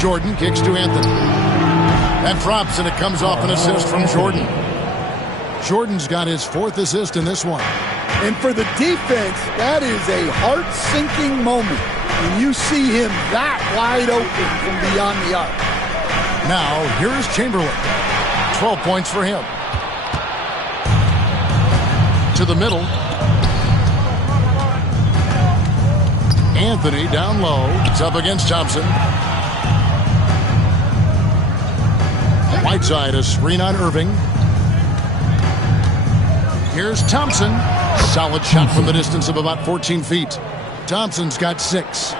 Jordan kicks to Anthony. That drops, and it comes off an assist from Jordan. Jordan's got his 4th assist in this one. And for the defense, that is a heart-sinking moment when you see him that wide open from beyond the arc. Now, here's Chamberlain. 12 points for him. To the middle. Anthony down low. It's up against Thompson. Whiteside, a screen on Irving. Here's Thompson. Solid shot from the distance of about 14 feet. Thompson's got 6.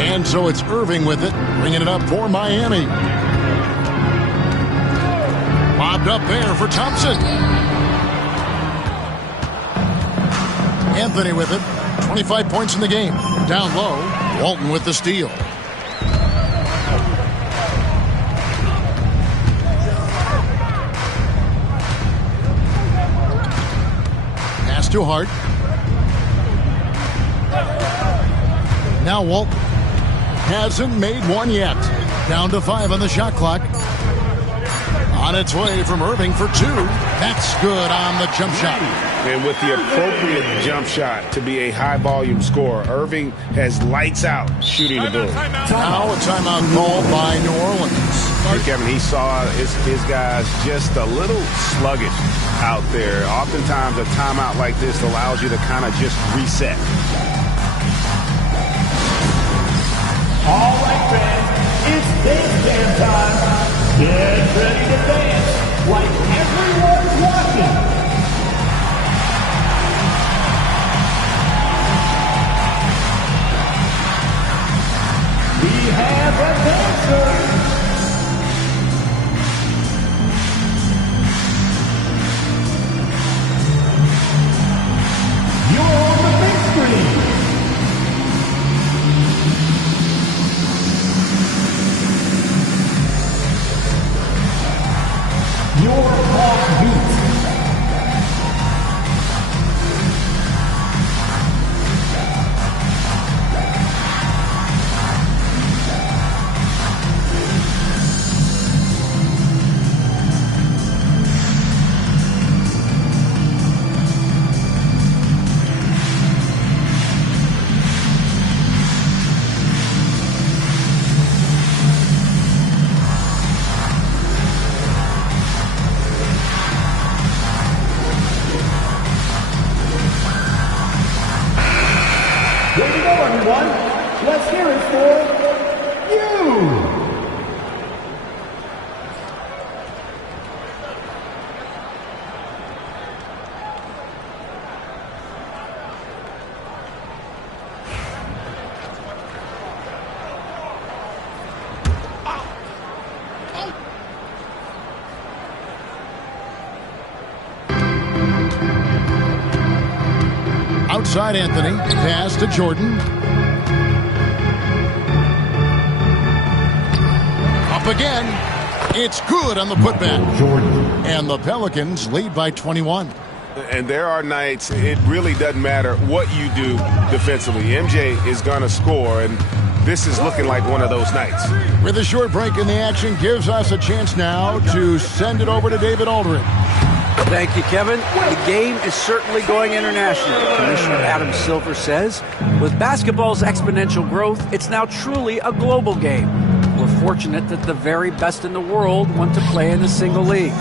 And so it's Irving with it, bringing it up for Miami. Lobbed up there for Thompson. Anthony with it. 25 points in the game. Down low, Walton with the steal. Pass to Hart. Now Walton hasn't made one yet. Down to 5 on the shot clock. On its way from Irving for 2. That's good on the jump shot. And with the appropriate jump shot to be a high-volume scorer, Irving has lights out shooting the ball. Now a timeout called by New Orleans. Kevin, he saw his guys just a little sluggish out there. Oftentimes a timeout like this allows you to kind of just reset. All right, fans, it's dance jam time. Get ready to dance like everyone's watching. We have a dancer. You're on the big screen. Your heartbeat. Way to go, everyone. Let's hear it for you. Outside Anthony, pass to Jordan. Up again. It's good on the putback. And the Pelicans lead by 21. And there are nights it really doesn't matter what you do defensively. MJ is going to score, and this is looking like one of those nights. With a short break in the action, gives us a chance now to send it over to David Aldridge. Thank you, Kevin. The game is certainly going international. Commissioner Adam Silver says, with basketball's exponential growth, it's now truly a global game. We're fortunate that the very best in the world want to play in a single league.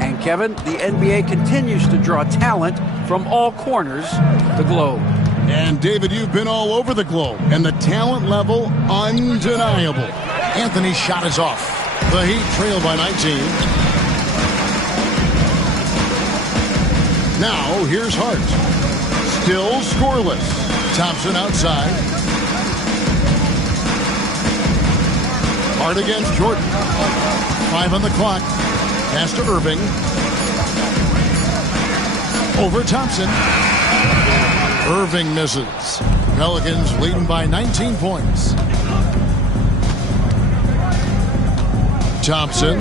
And Kevin, the NBA continues to draw talent from all corners of the globe. And David, you've been all over the globe, and the talent level undeniable. Anthony's shot is off. The Heat trail by 19. Now, here's Hart. Still scoreless. Thompson outside. Hart against Jordan. 5 on the clock. Pass to Irving. Over Thompson. Irving misses. Pelicans leading by 19 points. Thompson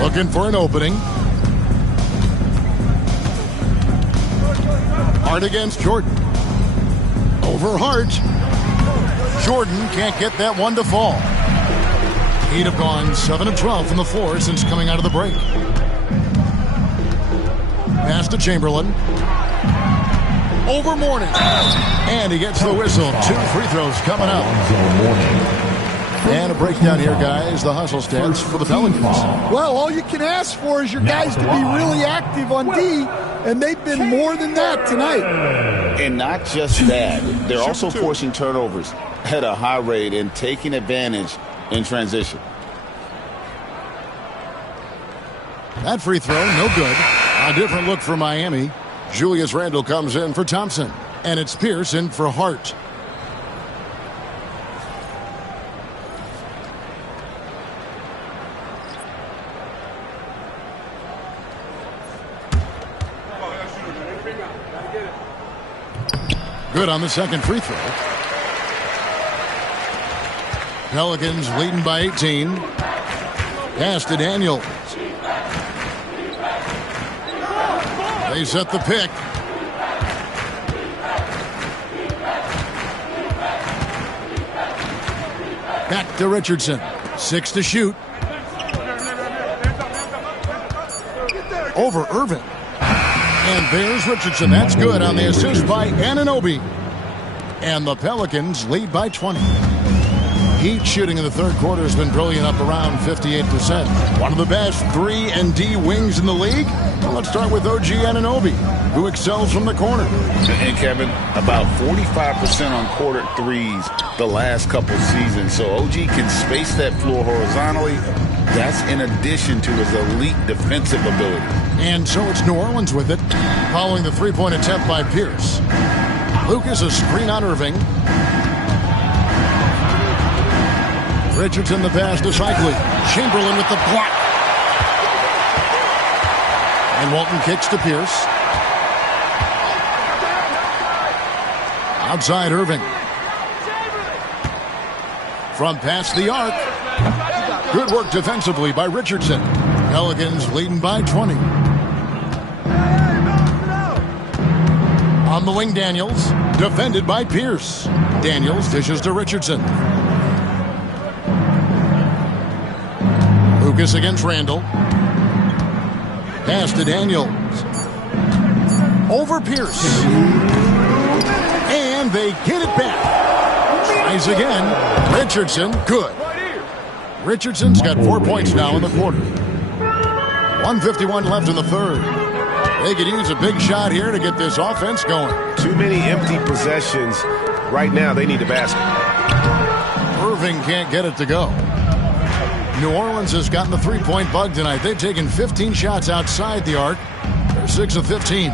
looking for an opening. Hart against Jordan. Over Hart. Jordan can't get that one to fall. He'd have gone 7 of 12 from the floor since coming out of the break. Pass to Chamberlain. Over Mourning. And he gets the whistle. 2 free throws coming up. And a breakdown here, guys. The hustle stats for the Pelicans. Well, all you can ask for is your guys to be really active on D, and they've been more than that tonight. And not just that, they're also forcing turnovers at a high rate and taking advantage in transition. That free throw, no good. A different look for Miami. Julius Randle comes in for Thompson. And it's Pierce in for Hart. Good on the second free throw. Pelicans leading by 18. Pass to Daniel. They set the pick. Back to Richardson. 6 to shoot. Over Irvin. And there's Richardson. That's good on the assist by Anunoby. And the Pelicans lead by 20. Heat shooting in the third quarter has been brilliant, up around 58%. One of the best 3-and-D wings in the league? Well, let's start with OG Anunoby, who excels from the corner. And Kevin, about 45% on quarter threes the last couple seasons. So OG can space that floor horizontally. That's in addition to his elite defensive ability. And so it's New Orleans with it, following the three-point attempt by Pierce. Lucas, a screen on Irving. Richardson the pass to Cycli. Chamberlain with the block. And Walton kicks to Pierce. Outside Irving. Front past the arc. Good work defensively by Richardson. Pelicans leading by 20. On the wing, Daniels. Defended by Pierce. Daniels dishes to Richardson. Lucas against Randall. Pass to Daniels. Over Pierce. And they get it back. Tries again. Richardson, good. Richardson's got 4 points now in the quarter. 1:51 left in the third. They could use a big shot here to get this offense going. Too many empty possessions. Right now, they need a basket. Irving can't get it to go. New Orleans has gotten the three-point bug tonight. They've taken 15 shots outside the arc. They're 6 of 15.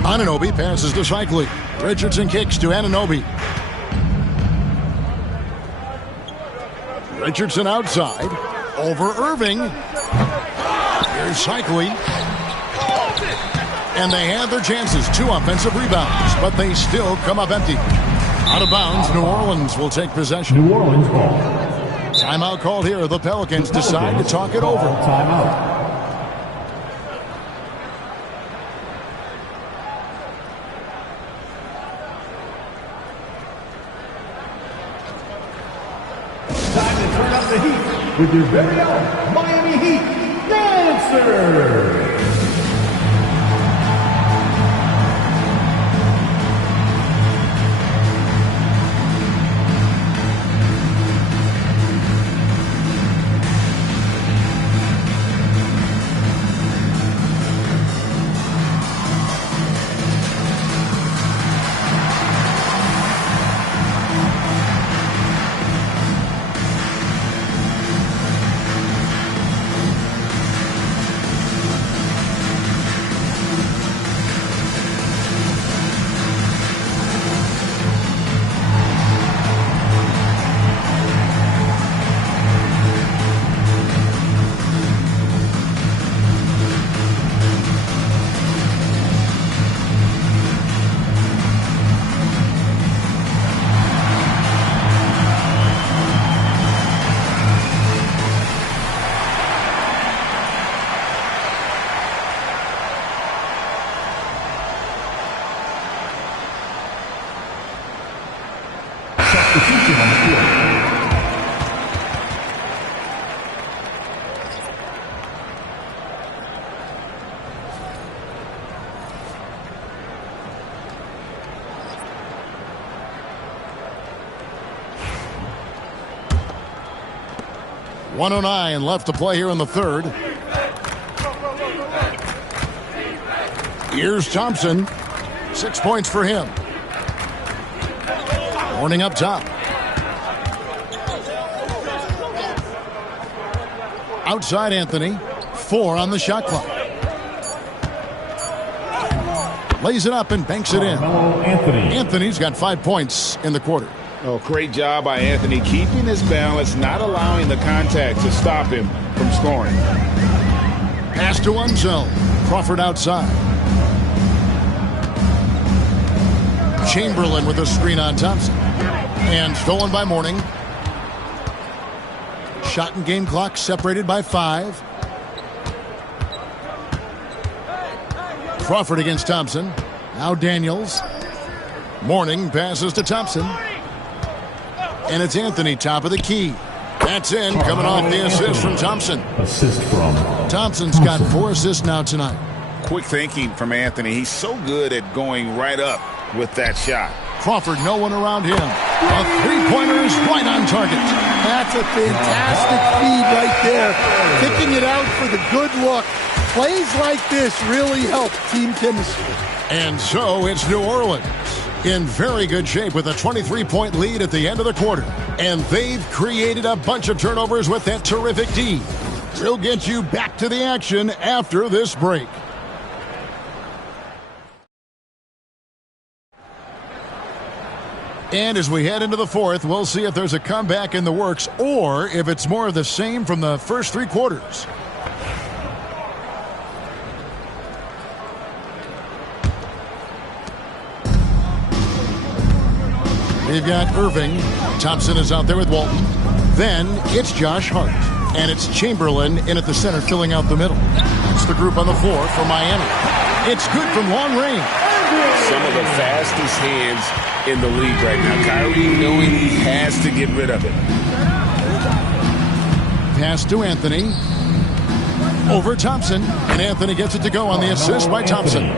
Anunoby passes to Cycli. Richardson kicks to Anunoby. Richardson outside. Over Irving. Here's Cycli. And they had their chances. 2 offensive rebounds, but they still come up empty. Out of bounds, New Orleans will take possession. New Orleans ball. Timeout called here. The Pelicans decide to talk it over. Timeout. Time to turn up the heat with your very own Miami Heat Dancer. Substitution on the field. .109 left to play here in the third. Here's Thompson. 6 points for him. Morning up top. Outside Anthony. 4 on the shot clock. Lays it up and banks it in. Anthony's got 5 points in the quarter. Oh, great job by Anthony, keeping his balance, not allowing the contact to stop him from scoring. Pass to one zone. Crawford outside. Chamberlain with a screen on Thompson. And stolen by Mourning. Shot and game clock separated by 5. Crawford against Thompson. Now Daniels. Mourning passes to Thompson. And it's Anthony, top of the key. That's in, coming off the assist from Thompson. Assist from Thompson's got 4 assists now tonight. Quick thinking from Anthony. He's so good at going right up with that shot. Crawford, no one around him. A three-pointer is right on target. That's a fantastic feed right there. Kicking it out for the good look. Plays like this really help team chemistry. And so it's New Orleans in very good shape with a 23-point lead at the end of the quarter. And they've created a bunch of turnovers with that terrific D. We'll get you back to the action after this break. And as we head into the fourth, we'll see if there's a comeback in the works or if it's more of the same from the first three quarters. We've got Irving. Thompson is out there with Walton. Then it's Josh Hart. And it's Chamberlain in at the center filling out the middle. That's the group on the floor for Miami. It's good from long range. Some of the fastest hands in the league right now. Kyrie knowing he has to get rid of it. Pass to Anthony. Over Thompson. And Anthony gets it to go on the assist by Thompson.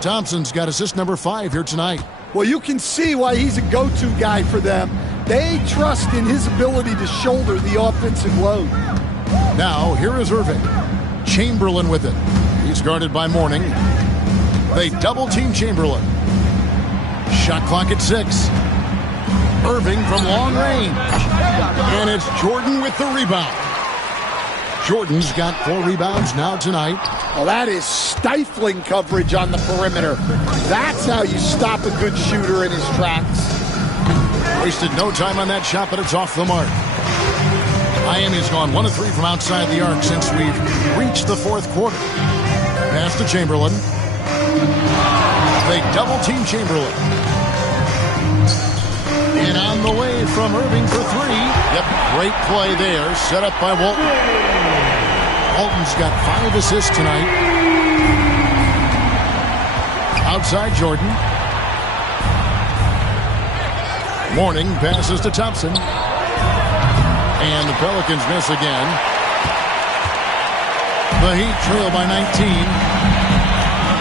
Thompson's got assist number 5 here tonight. Well, you can see why he's a go-to guy for them. They trust in his ability to shoulder the offensive load. Now, here is Irving. Chamberlain with it. He's guarded by Mourning. They double-team Chamberlain. Shot clock at 6. Irving from long range. And it's Jordan with the rebound. Jordan's got 4 rebounds now tonight. Well, that is stifling coverage on the perimeter. That's how you stop a good shooter in his tracks. Wasted no time on that shot, but it's off the mark. Miami's gone 1 of 3 from outside the arc since we've reached the fourth quarter. Pass to Chamberlain. They double-team Chamberlain. And on the way from Irving for 3. Yep, great play there, set up by Walton. Walton's got 5 assists tonight. Outside Jordan. Mourning passes to Thompson. And the Pelicans miss again. The Heat trail by 19.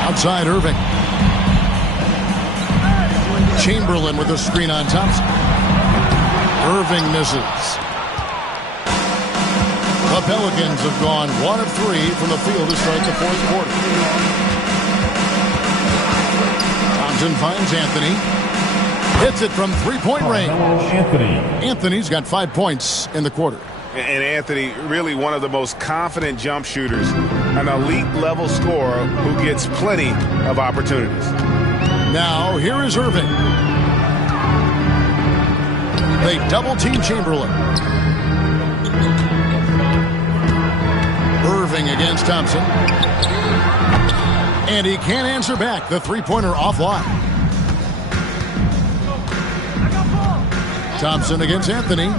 Outside Irving. Chamberlain with a screen on Thompson. Irving misses. The Pelicans have gone 1 of 3 from the field to start the fourth quarter. Thompson finds Anthony. Hits it from three-point range. Anthony's got 5 points in the quarter. And Anthony, really one of the most confident jump shooters, an elite-level scorer who gets plenty of opportunities. Now, here is Irving. They double-team Chamberlain. Irving against Thompson. And he can't answer back. The three-pointer offline. Thompson against Anthony.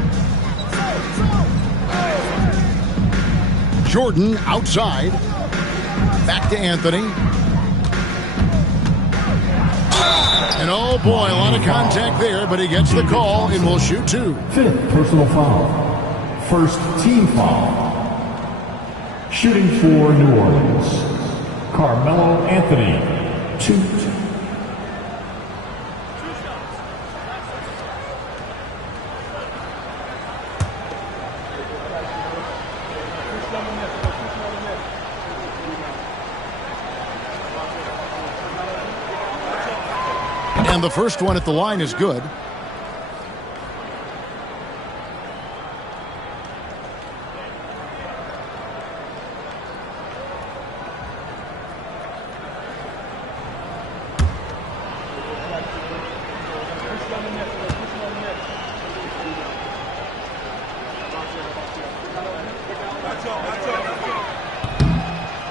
Jordan outside. Back to Anthony. And oh boy, a lot of contact there, but he gets the call and will shoot 2. 5th personal foul. First team foul. Shooting for New Orleans, Carmelo Anthony, 2. And the first one at the line is good.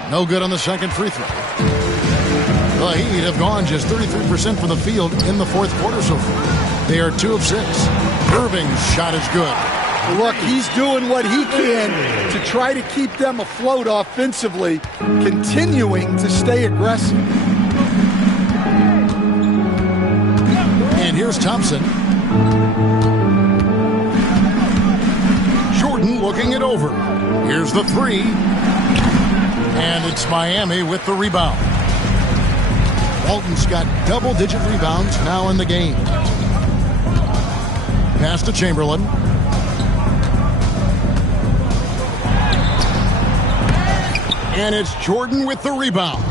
No good on the second free throw. The Heat have gone just 33% from the field in the fourth quarter so far. They are 2 of 6. Irving's shot is good. Look, he's doing what he can to try to keep them afloat offensively, continuing to stay aggressive. And here's Thompson. Jordan looking it over. Here's the 3. And it's Miami with the rebound. Walton's got double-digit rebounds now in the game. Pass to Chamberlain. And it's Jordan with the rebound.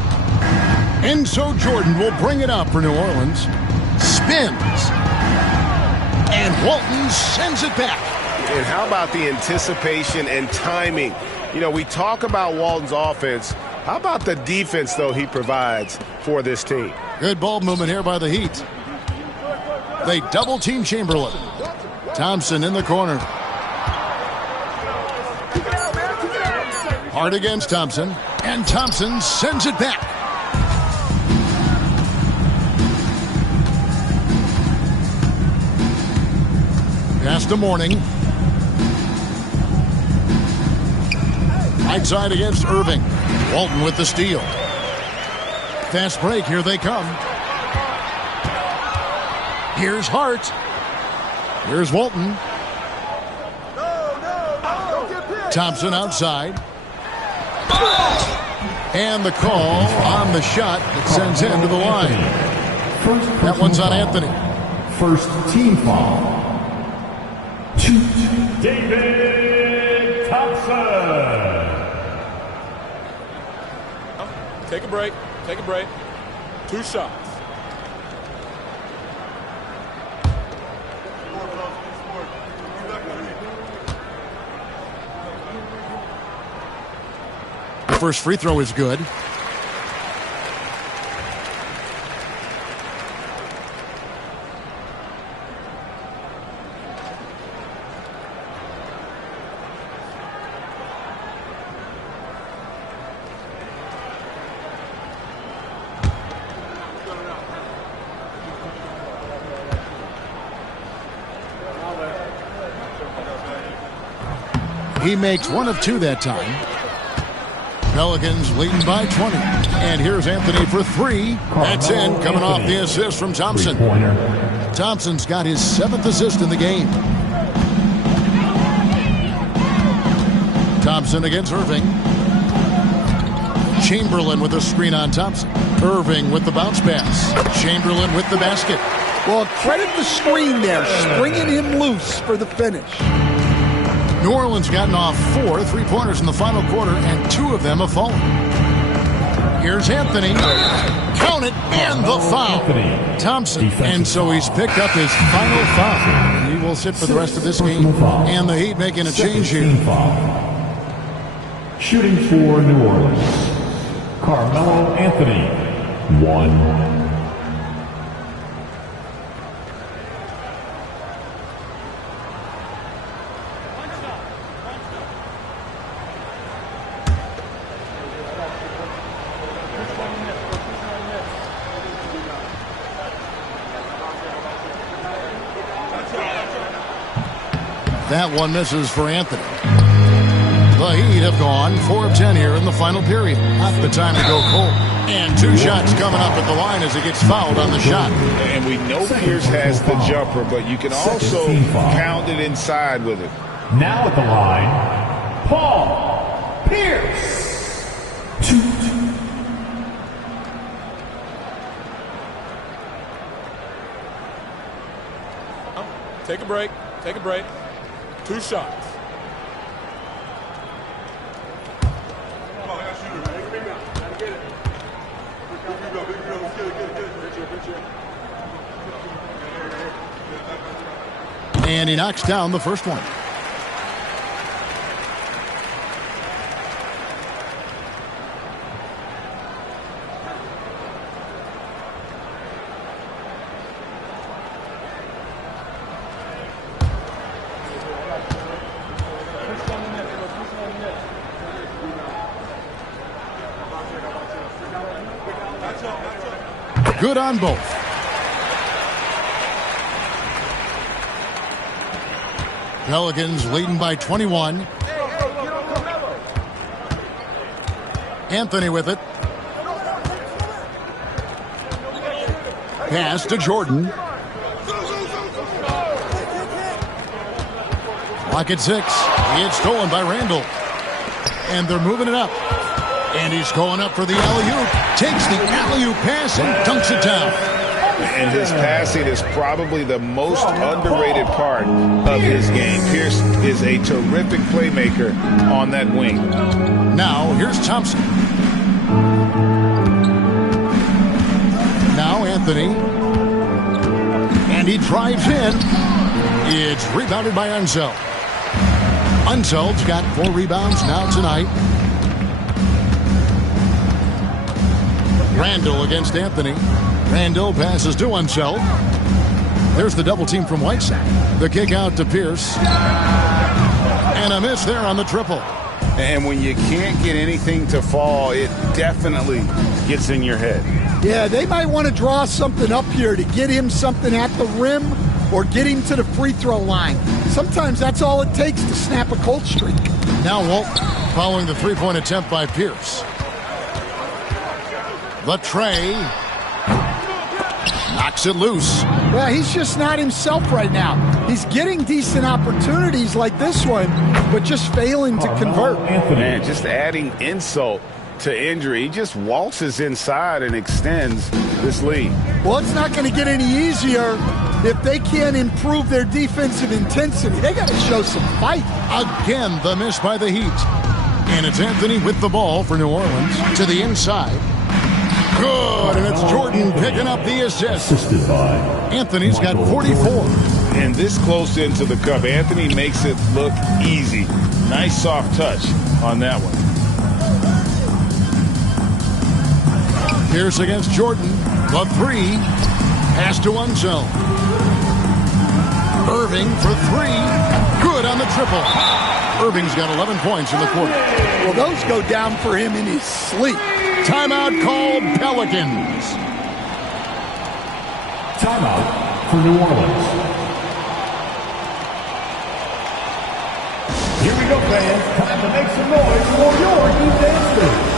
And so Jordan will bring it up for New Orleans. Spins. And Walton sends it back. And how about the anticipation and timing? You know, we talk about Walton's offense. How about the defense, though, he provides for this team? Good ball movement here by the Heat. They double-team Chamberlain. Thompson in the corner. Hard against Thompson. And Thompson sends it back. Pass to Mourning. Right side against Irving. Walton with the steal. Fast break. Here they come. Here's Hart. Here's Walton. Thompson outside. And the call on the shot that sends him to the line. That one's on Anthony. First team foul. David Thompson. Take a break. Take a break. 2 shots. First free throw is good. He makes 1 of 2 that time. Pelicans leading by 20. And here's Anthony for 3. That's in, coming off the assist from Thompson. Thompson's got his 7th assist in the game. Thompson against Irving. Chamberlain with a screen on Thompson. Irving with the bounce pass. Chamberlain with the basket. Well, credit the screen there, stringing him loose for the finish. New Orleans gotten off 4 3-pointers in the final quarter, and 2 of them have fallen. Here's Anthony. Count it, and the foul. Thompson. And so he's picked up his final foul. He will sit for the rest of this game. And the Heat making a change here. Shooting for New Orleans, Carmelo Anthony. 1. That one misses for Anthony. The Heat have gone 4 of 10 here in the final period. Not the time to go cold. And 2 shots coming up at the line as he gets fouled on the shot. And we know Pierce has the jumper, but you can also pound it inside with it. Now at the line, Paul Pierce. 2. Take a break. Take a break. 2 shots. And he knocks down the first one. Good on both. Pelicans leading by 21. Anthony with it. Pass to Jordan. Clock at 6. It's stolen by Randall. And they're moving it up. And he's going up for the alley-oop. Takes the alley-oop pass and dunks it down. And his passing is probably the most underrated part of his game. Pierce is a terrific playmaker on that wing. Now, here's Thompson. Now, Anthony. And he drives in. It's rebounded by Unseld. Unseld's got 4 rebounds now tonight. Randall against Anthony. Randall passes to Unseld. There's the double team from Whiteside. The kick out to Pierce. And a miss there on the triple. And when you can't get anything to fall, it definitely gets in your head. Yeah, they might want to draw something up here to get him something at the rim or get him to the free throw line. Sometimes that's all it takes to snap a cold streak. Now Walt following the three-point attempt by Pierce. The tray. Knocks it loose. Well, he's just not himself right now. He's getting decent opportunities like this one, but just failing to convert. Man, just adding insult to injury. He just waltzes inside and extends this lead. Well, it's not going to get any easier if they can't improve their defensive intensity. They got to show some fight. Again, the miss by the Heat. And it's Anthony with the ball for New Orleans to the inside. Good, and it's Jordan picking up the assist. Assisted by Anthony's got 44. And this close into the cup, Anthony makes it look easy. Nice soft touch on that one. Pierce against Jordan. The 3. Pass to Unseld. Irving for 3. Good on the triple. Irving's got 11 points in the quarter. Well, those go down for him in his sleep. Timeout called Pelicans. timeout for New Orleans. Here we go, fans. Time to make some noise for your new dance move.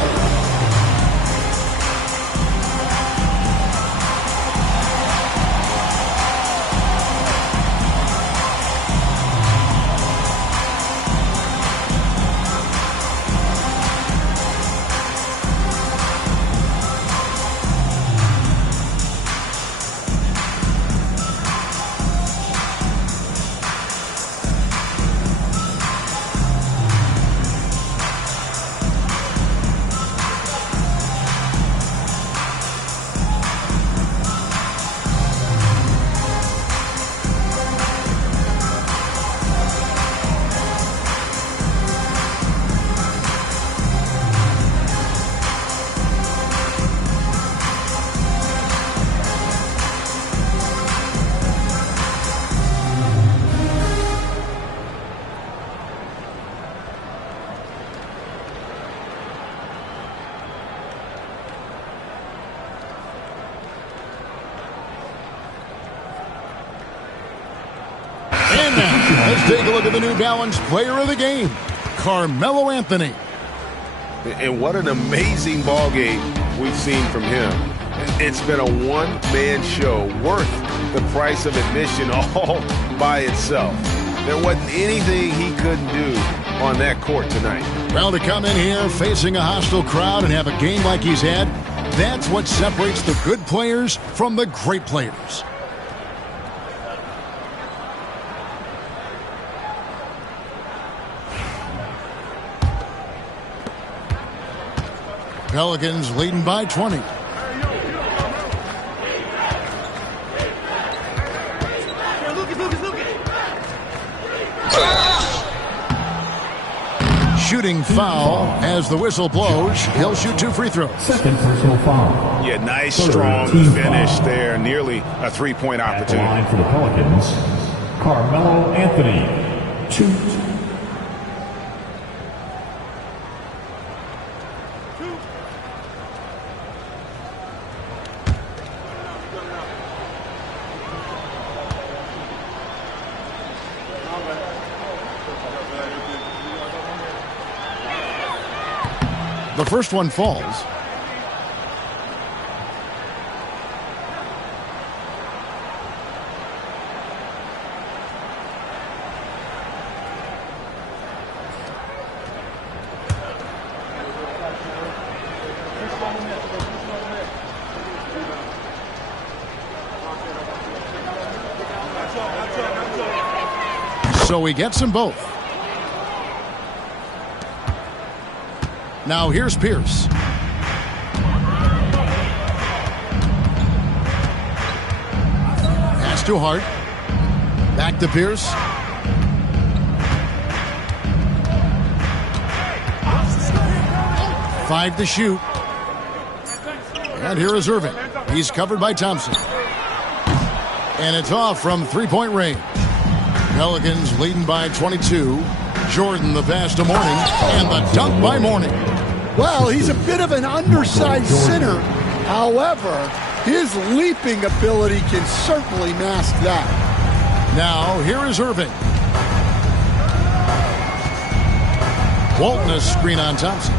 Let's take a look at the New Balance player of the game, Carmelo Anthony. And what an amazing ball game we've seen from him. It's been a one-man show worth the price of admission all by itself. There wasn't anything he couldn't do on that court tonight. Well, to come in here facing a hostile crowd and have a game like he's had, that's what separates the good players from the great players. Pelicans leading by 20. Shooting foul as the whistle blows. He'll shoot 2 free throws. Second personal foul. Yeah, nice, strong finish there. Nearly a three-point opportunity. At the line for the Pelicans, Carmelo Anthony. 2. The first one falls. So he gets them both. Now here's Pierce. Pass to Hart. Back to Pierce. Five to shoot. And here is Irving. He's covered by Thompson. And it's off from three-point range. Pelicans leading by 22. Jordan the pass to Mourning. And the dunk by Mourning. Well, he's a bit of an undersized center. However, his leaping ability can certainly mask that. Now, here is Irving. Walton a screen on Thompson.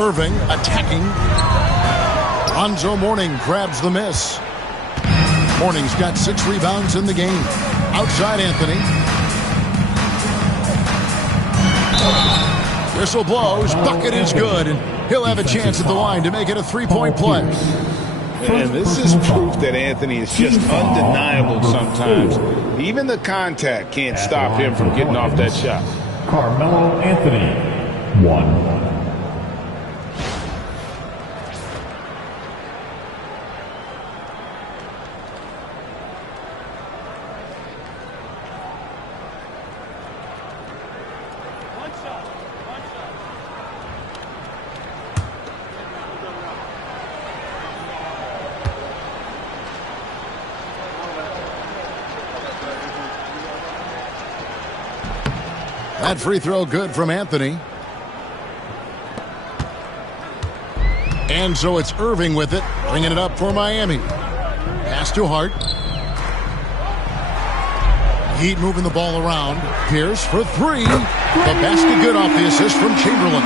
Irving attacking. Lonzo Mourning grabs the miss. Mourning's got 6 rebounds in the game. Outside Anthony. Whistle blows. Bucket is good. And he'll have a chance at the line to make it a 3-point play. And this is proof that Anthony is just undeniable sometimes. Even the contact can't stop him from getting off that shot. Carmelo Anthony, 1. That free throw good from Anthony. And so it's Irving with it, bringing it up for Miami. Pass to Hart. Heat moving the ball around. Pierce for 3. The basket good off the assist from Chamberlain.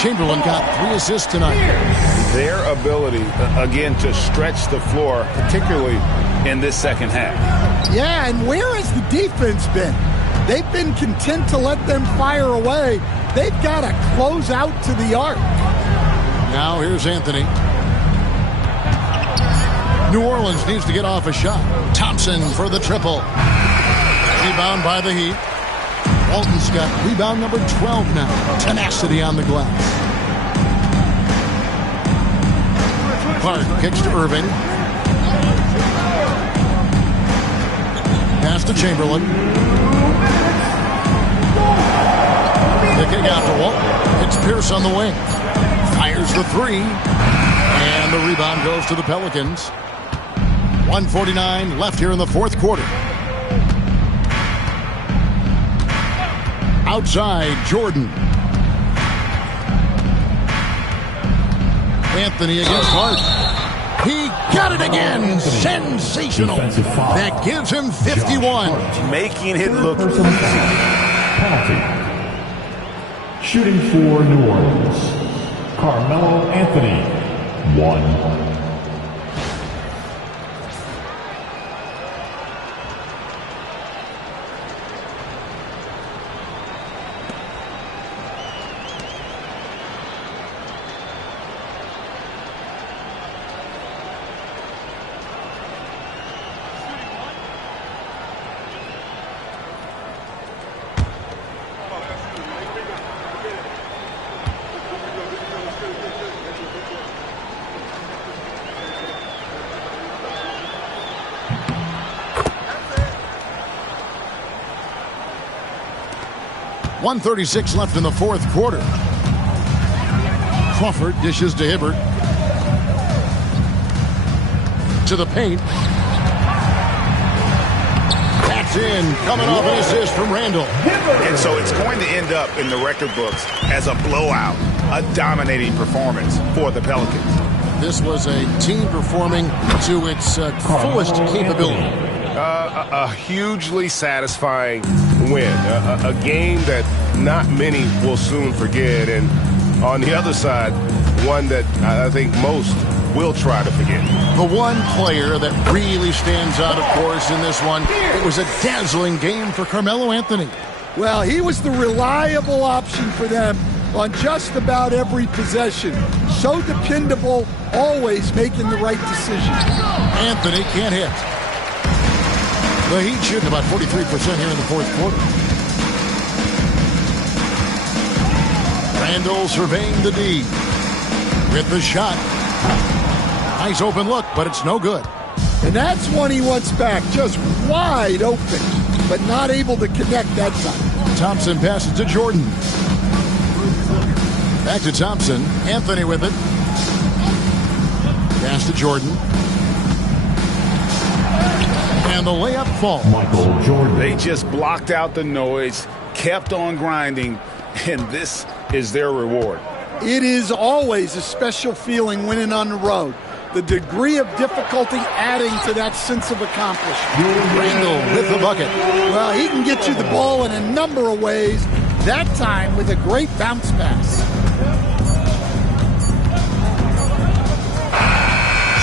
Chamberlain got 3 assists tonight. Their ability, again, to stretch the floor, particularly in this second half. Yeah, and where has the defense been? They've been content to let them fire away. They've got to close out to the arc. Now here's Anthony. New Orleans needs to get off a shot. Thompson for the triple. Rebound by the Heat. Walton's got rebound number 12 now. Tenacity on the glass. Clark kicks to Irving. Pass to Chamberlain. Kicking out to Walton. It's Pierce on the wing. Fires the 3. And the rebound goes to the Pelicans. 1:49 left here in the fourth quarter. Outside, Jordan. Anthony against Hart. He got it again. Sensational. That gives him 51. Making it look easy. Penalty. Shooting for New Orleans, Carmelo Anthony, 1. .136 left in the fourth quarter. Crawford dishes to Hibbert. To the paint. That's in. Coming off an assist from Randall. And so it's going to end up in the record books as a blowout, a dominating performance for the Pelicans. This was a team performing to its fullest capability. A hugely satisfying win. A game that not many will soon forget. And on the other side, one that I think most will try to forget. The one player that really stands out, of course, in this one, it was a dazzling game for Carmelo Anthony. Well, he was the reliable option for them on just about every possession. So dependable, always making the right decision. Anthony can't hit. The Heat shooting about 43% here in the fourth quarter. Randall surveying the D with the shot. Nice open look, but it's no good. And that's one he wants back, just wide open, but not able to connect that time. Thompson passes to Jordan. Back to Thompson. Anthony with it. Pass to Jordan. And the layup falls. Michael Jordan. They just blocked out the noise, kept on grinding, and this is their reward. It is always a special feeling winning on the road. The degree of difficulty adding to that sense of accomplishment. Randall with the bucket. Well, he can get you the ball in a number of ways, that time with a great bounce pass.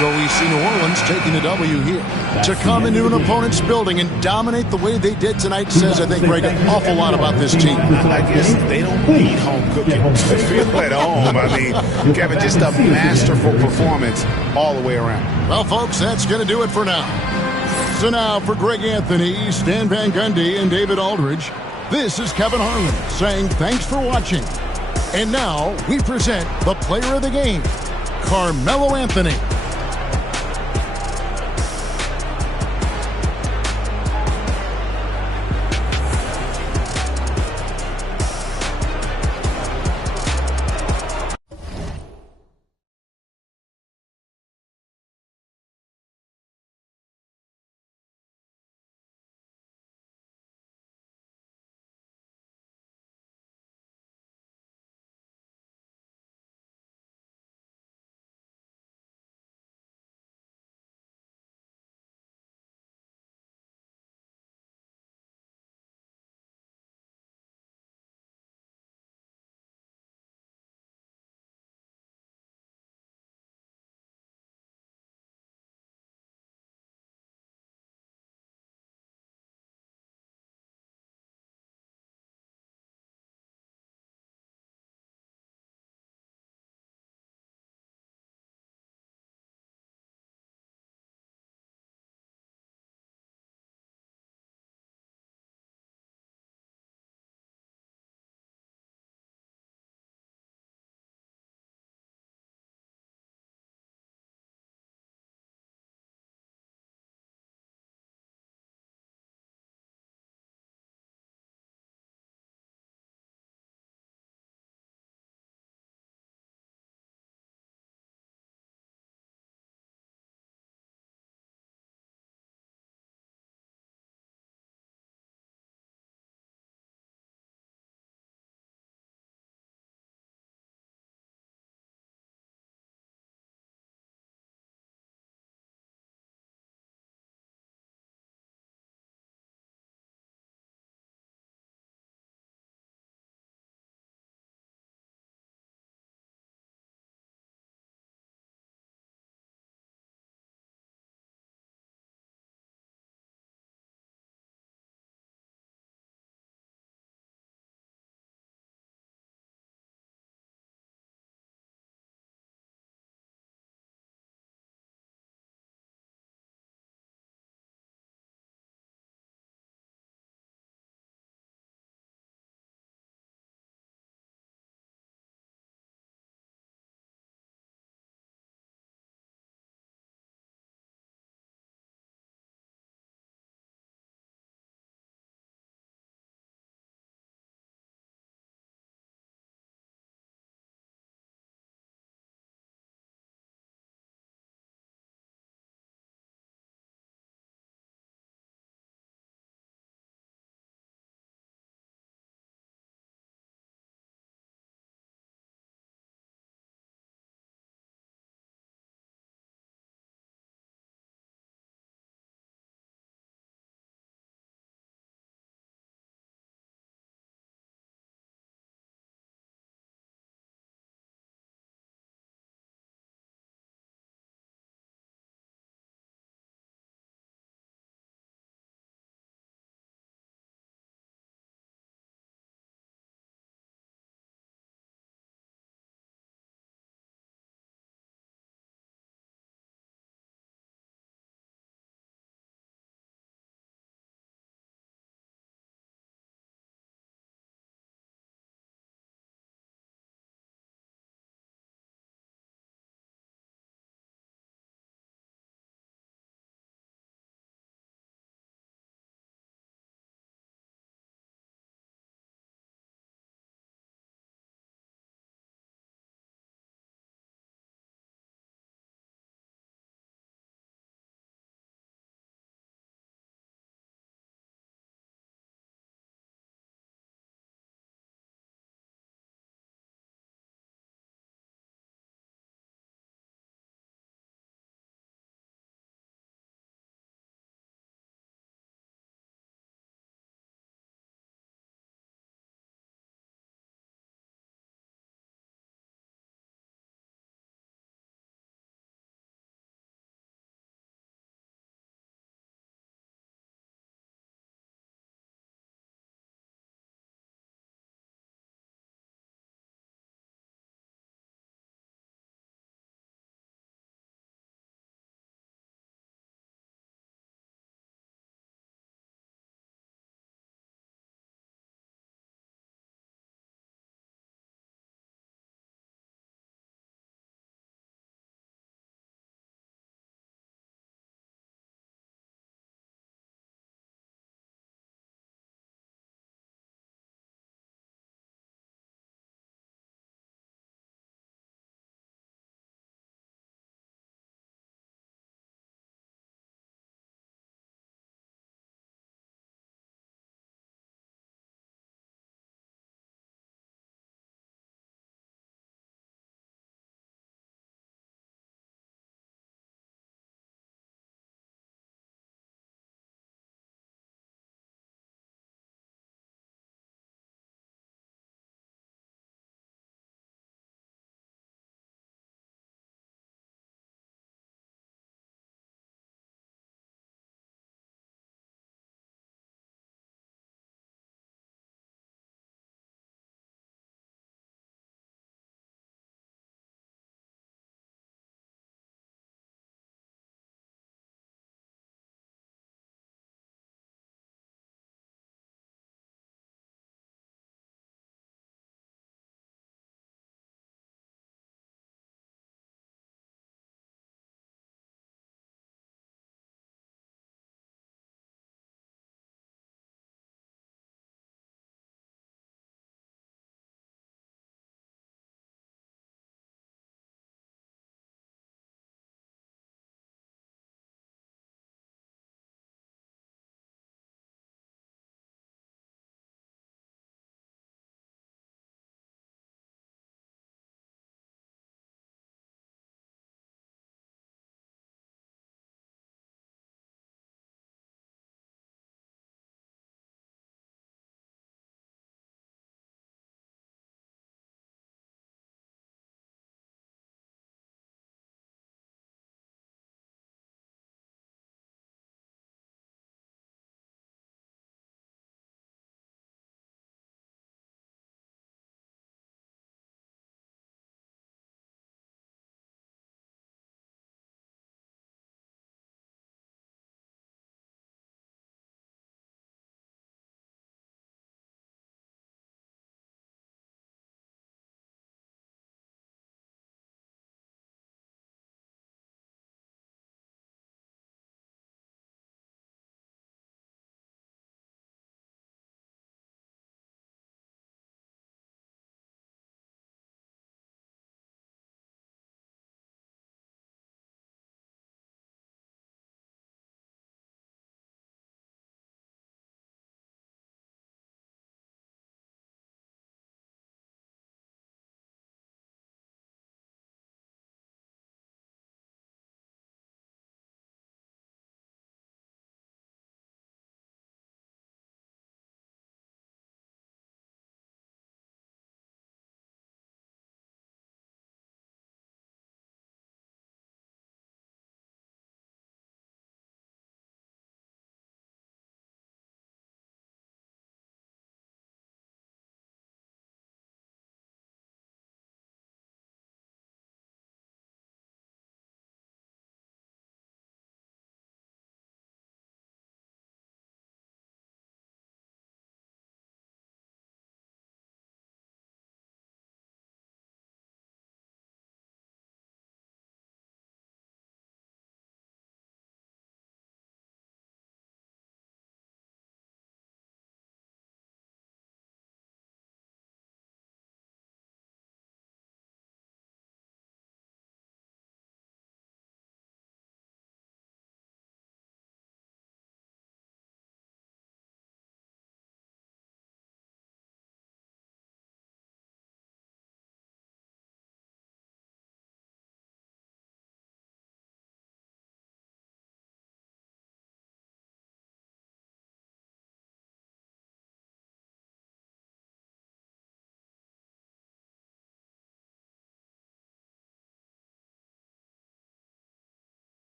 So we see New Orleans taking a W here. To come into an opponent's building and dominate the way they did tonight says, I think, Greg, an awful lot about this team. I guess they don't need home cooking to feel at home. I mean, Kevin, just a masterful performance all the way around. Well, folks, that's going to do it for now. So now for Greg Anthony, Stan Van Gundy, and David Aldridge, this is Kevin Harlan saying thanks for watching. And now we present the player of the game, Carmelo Anthony.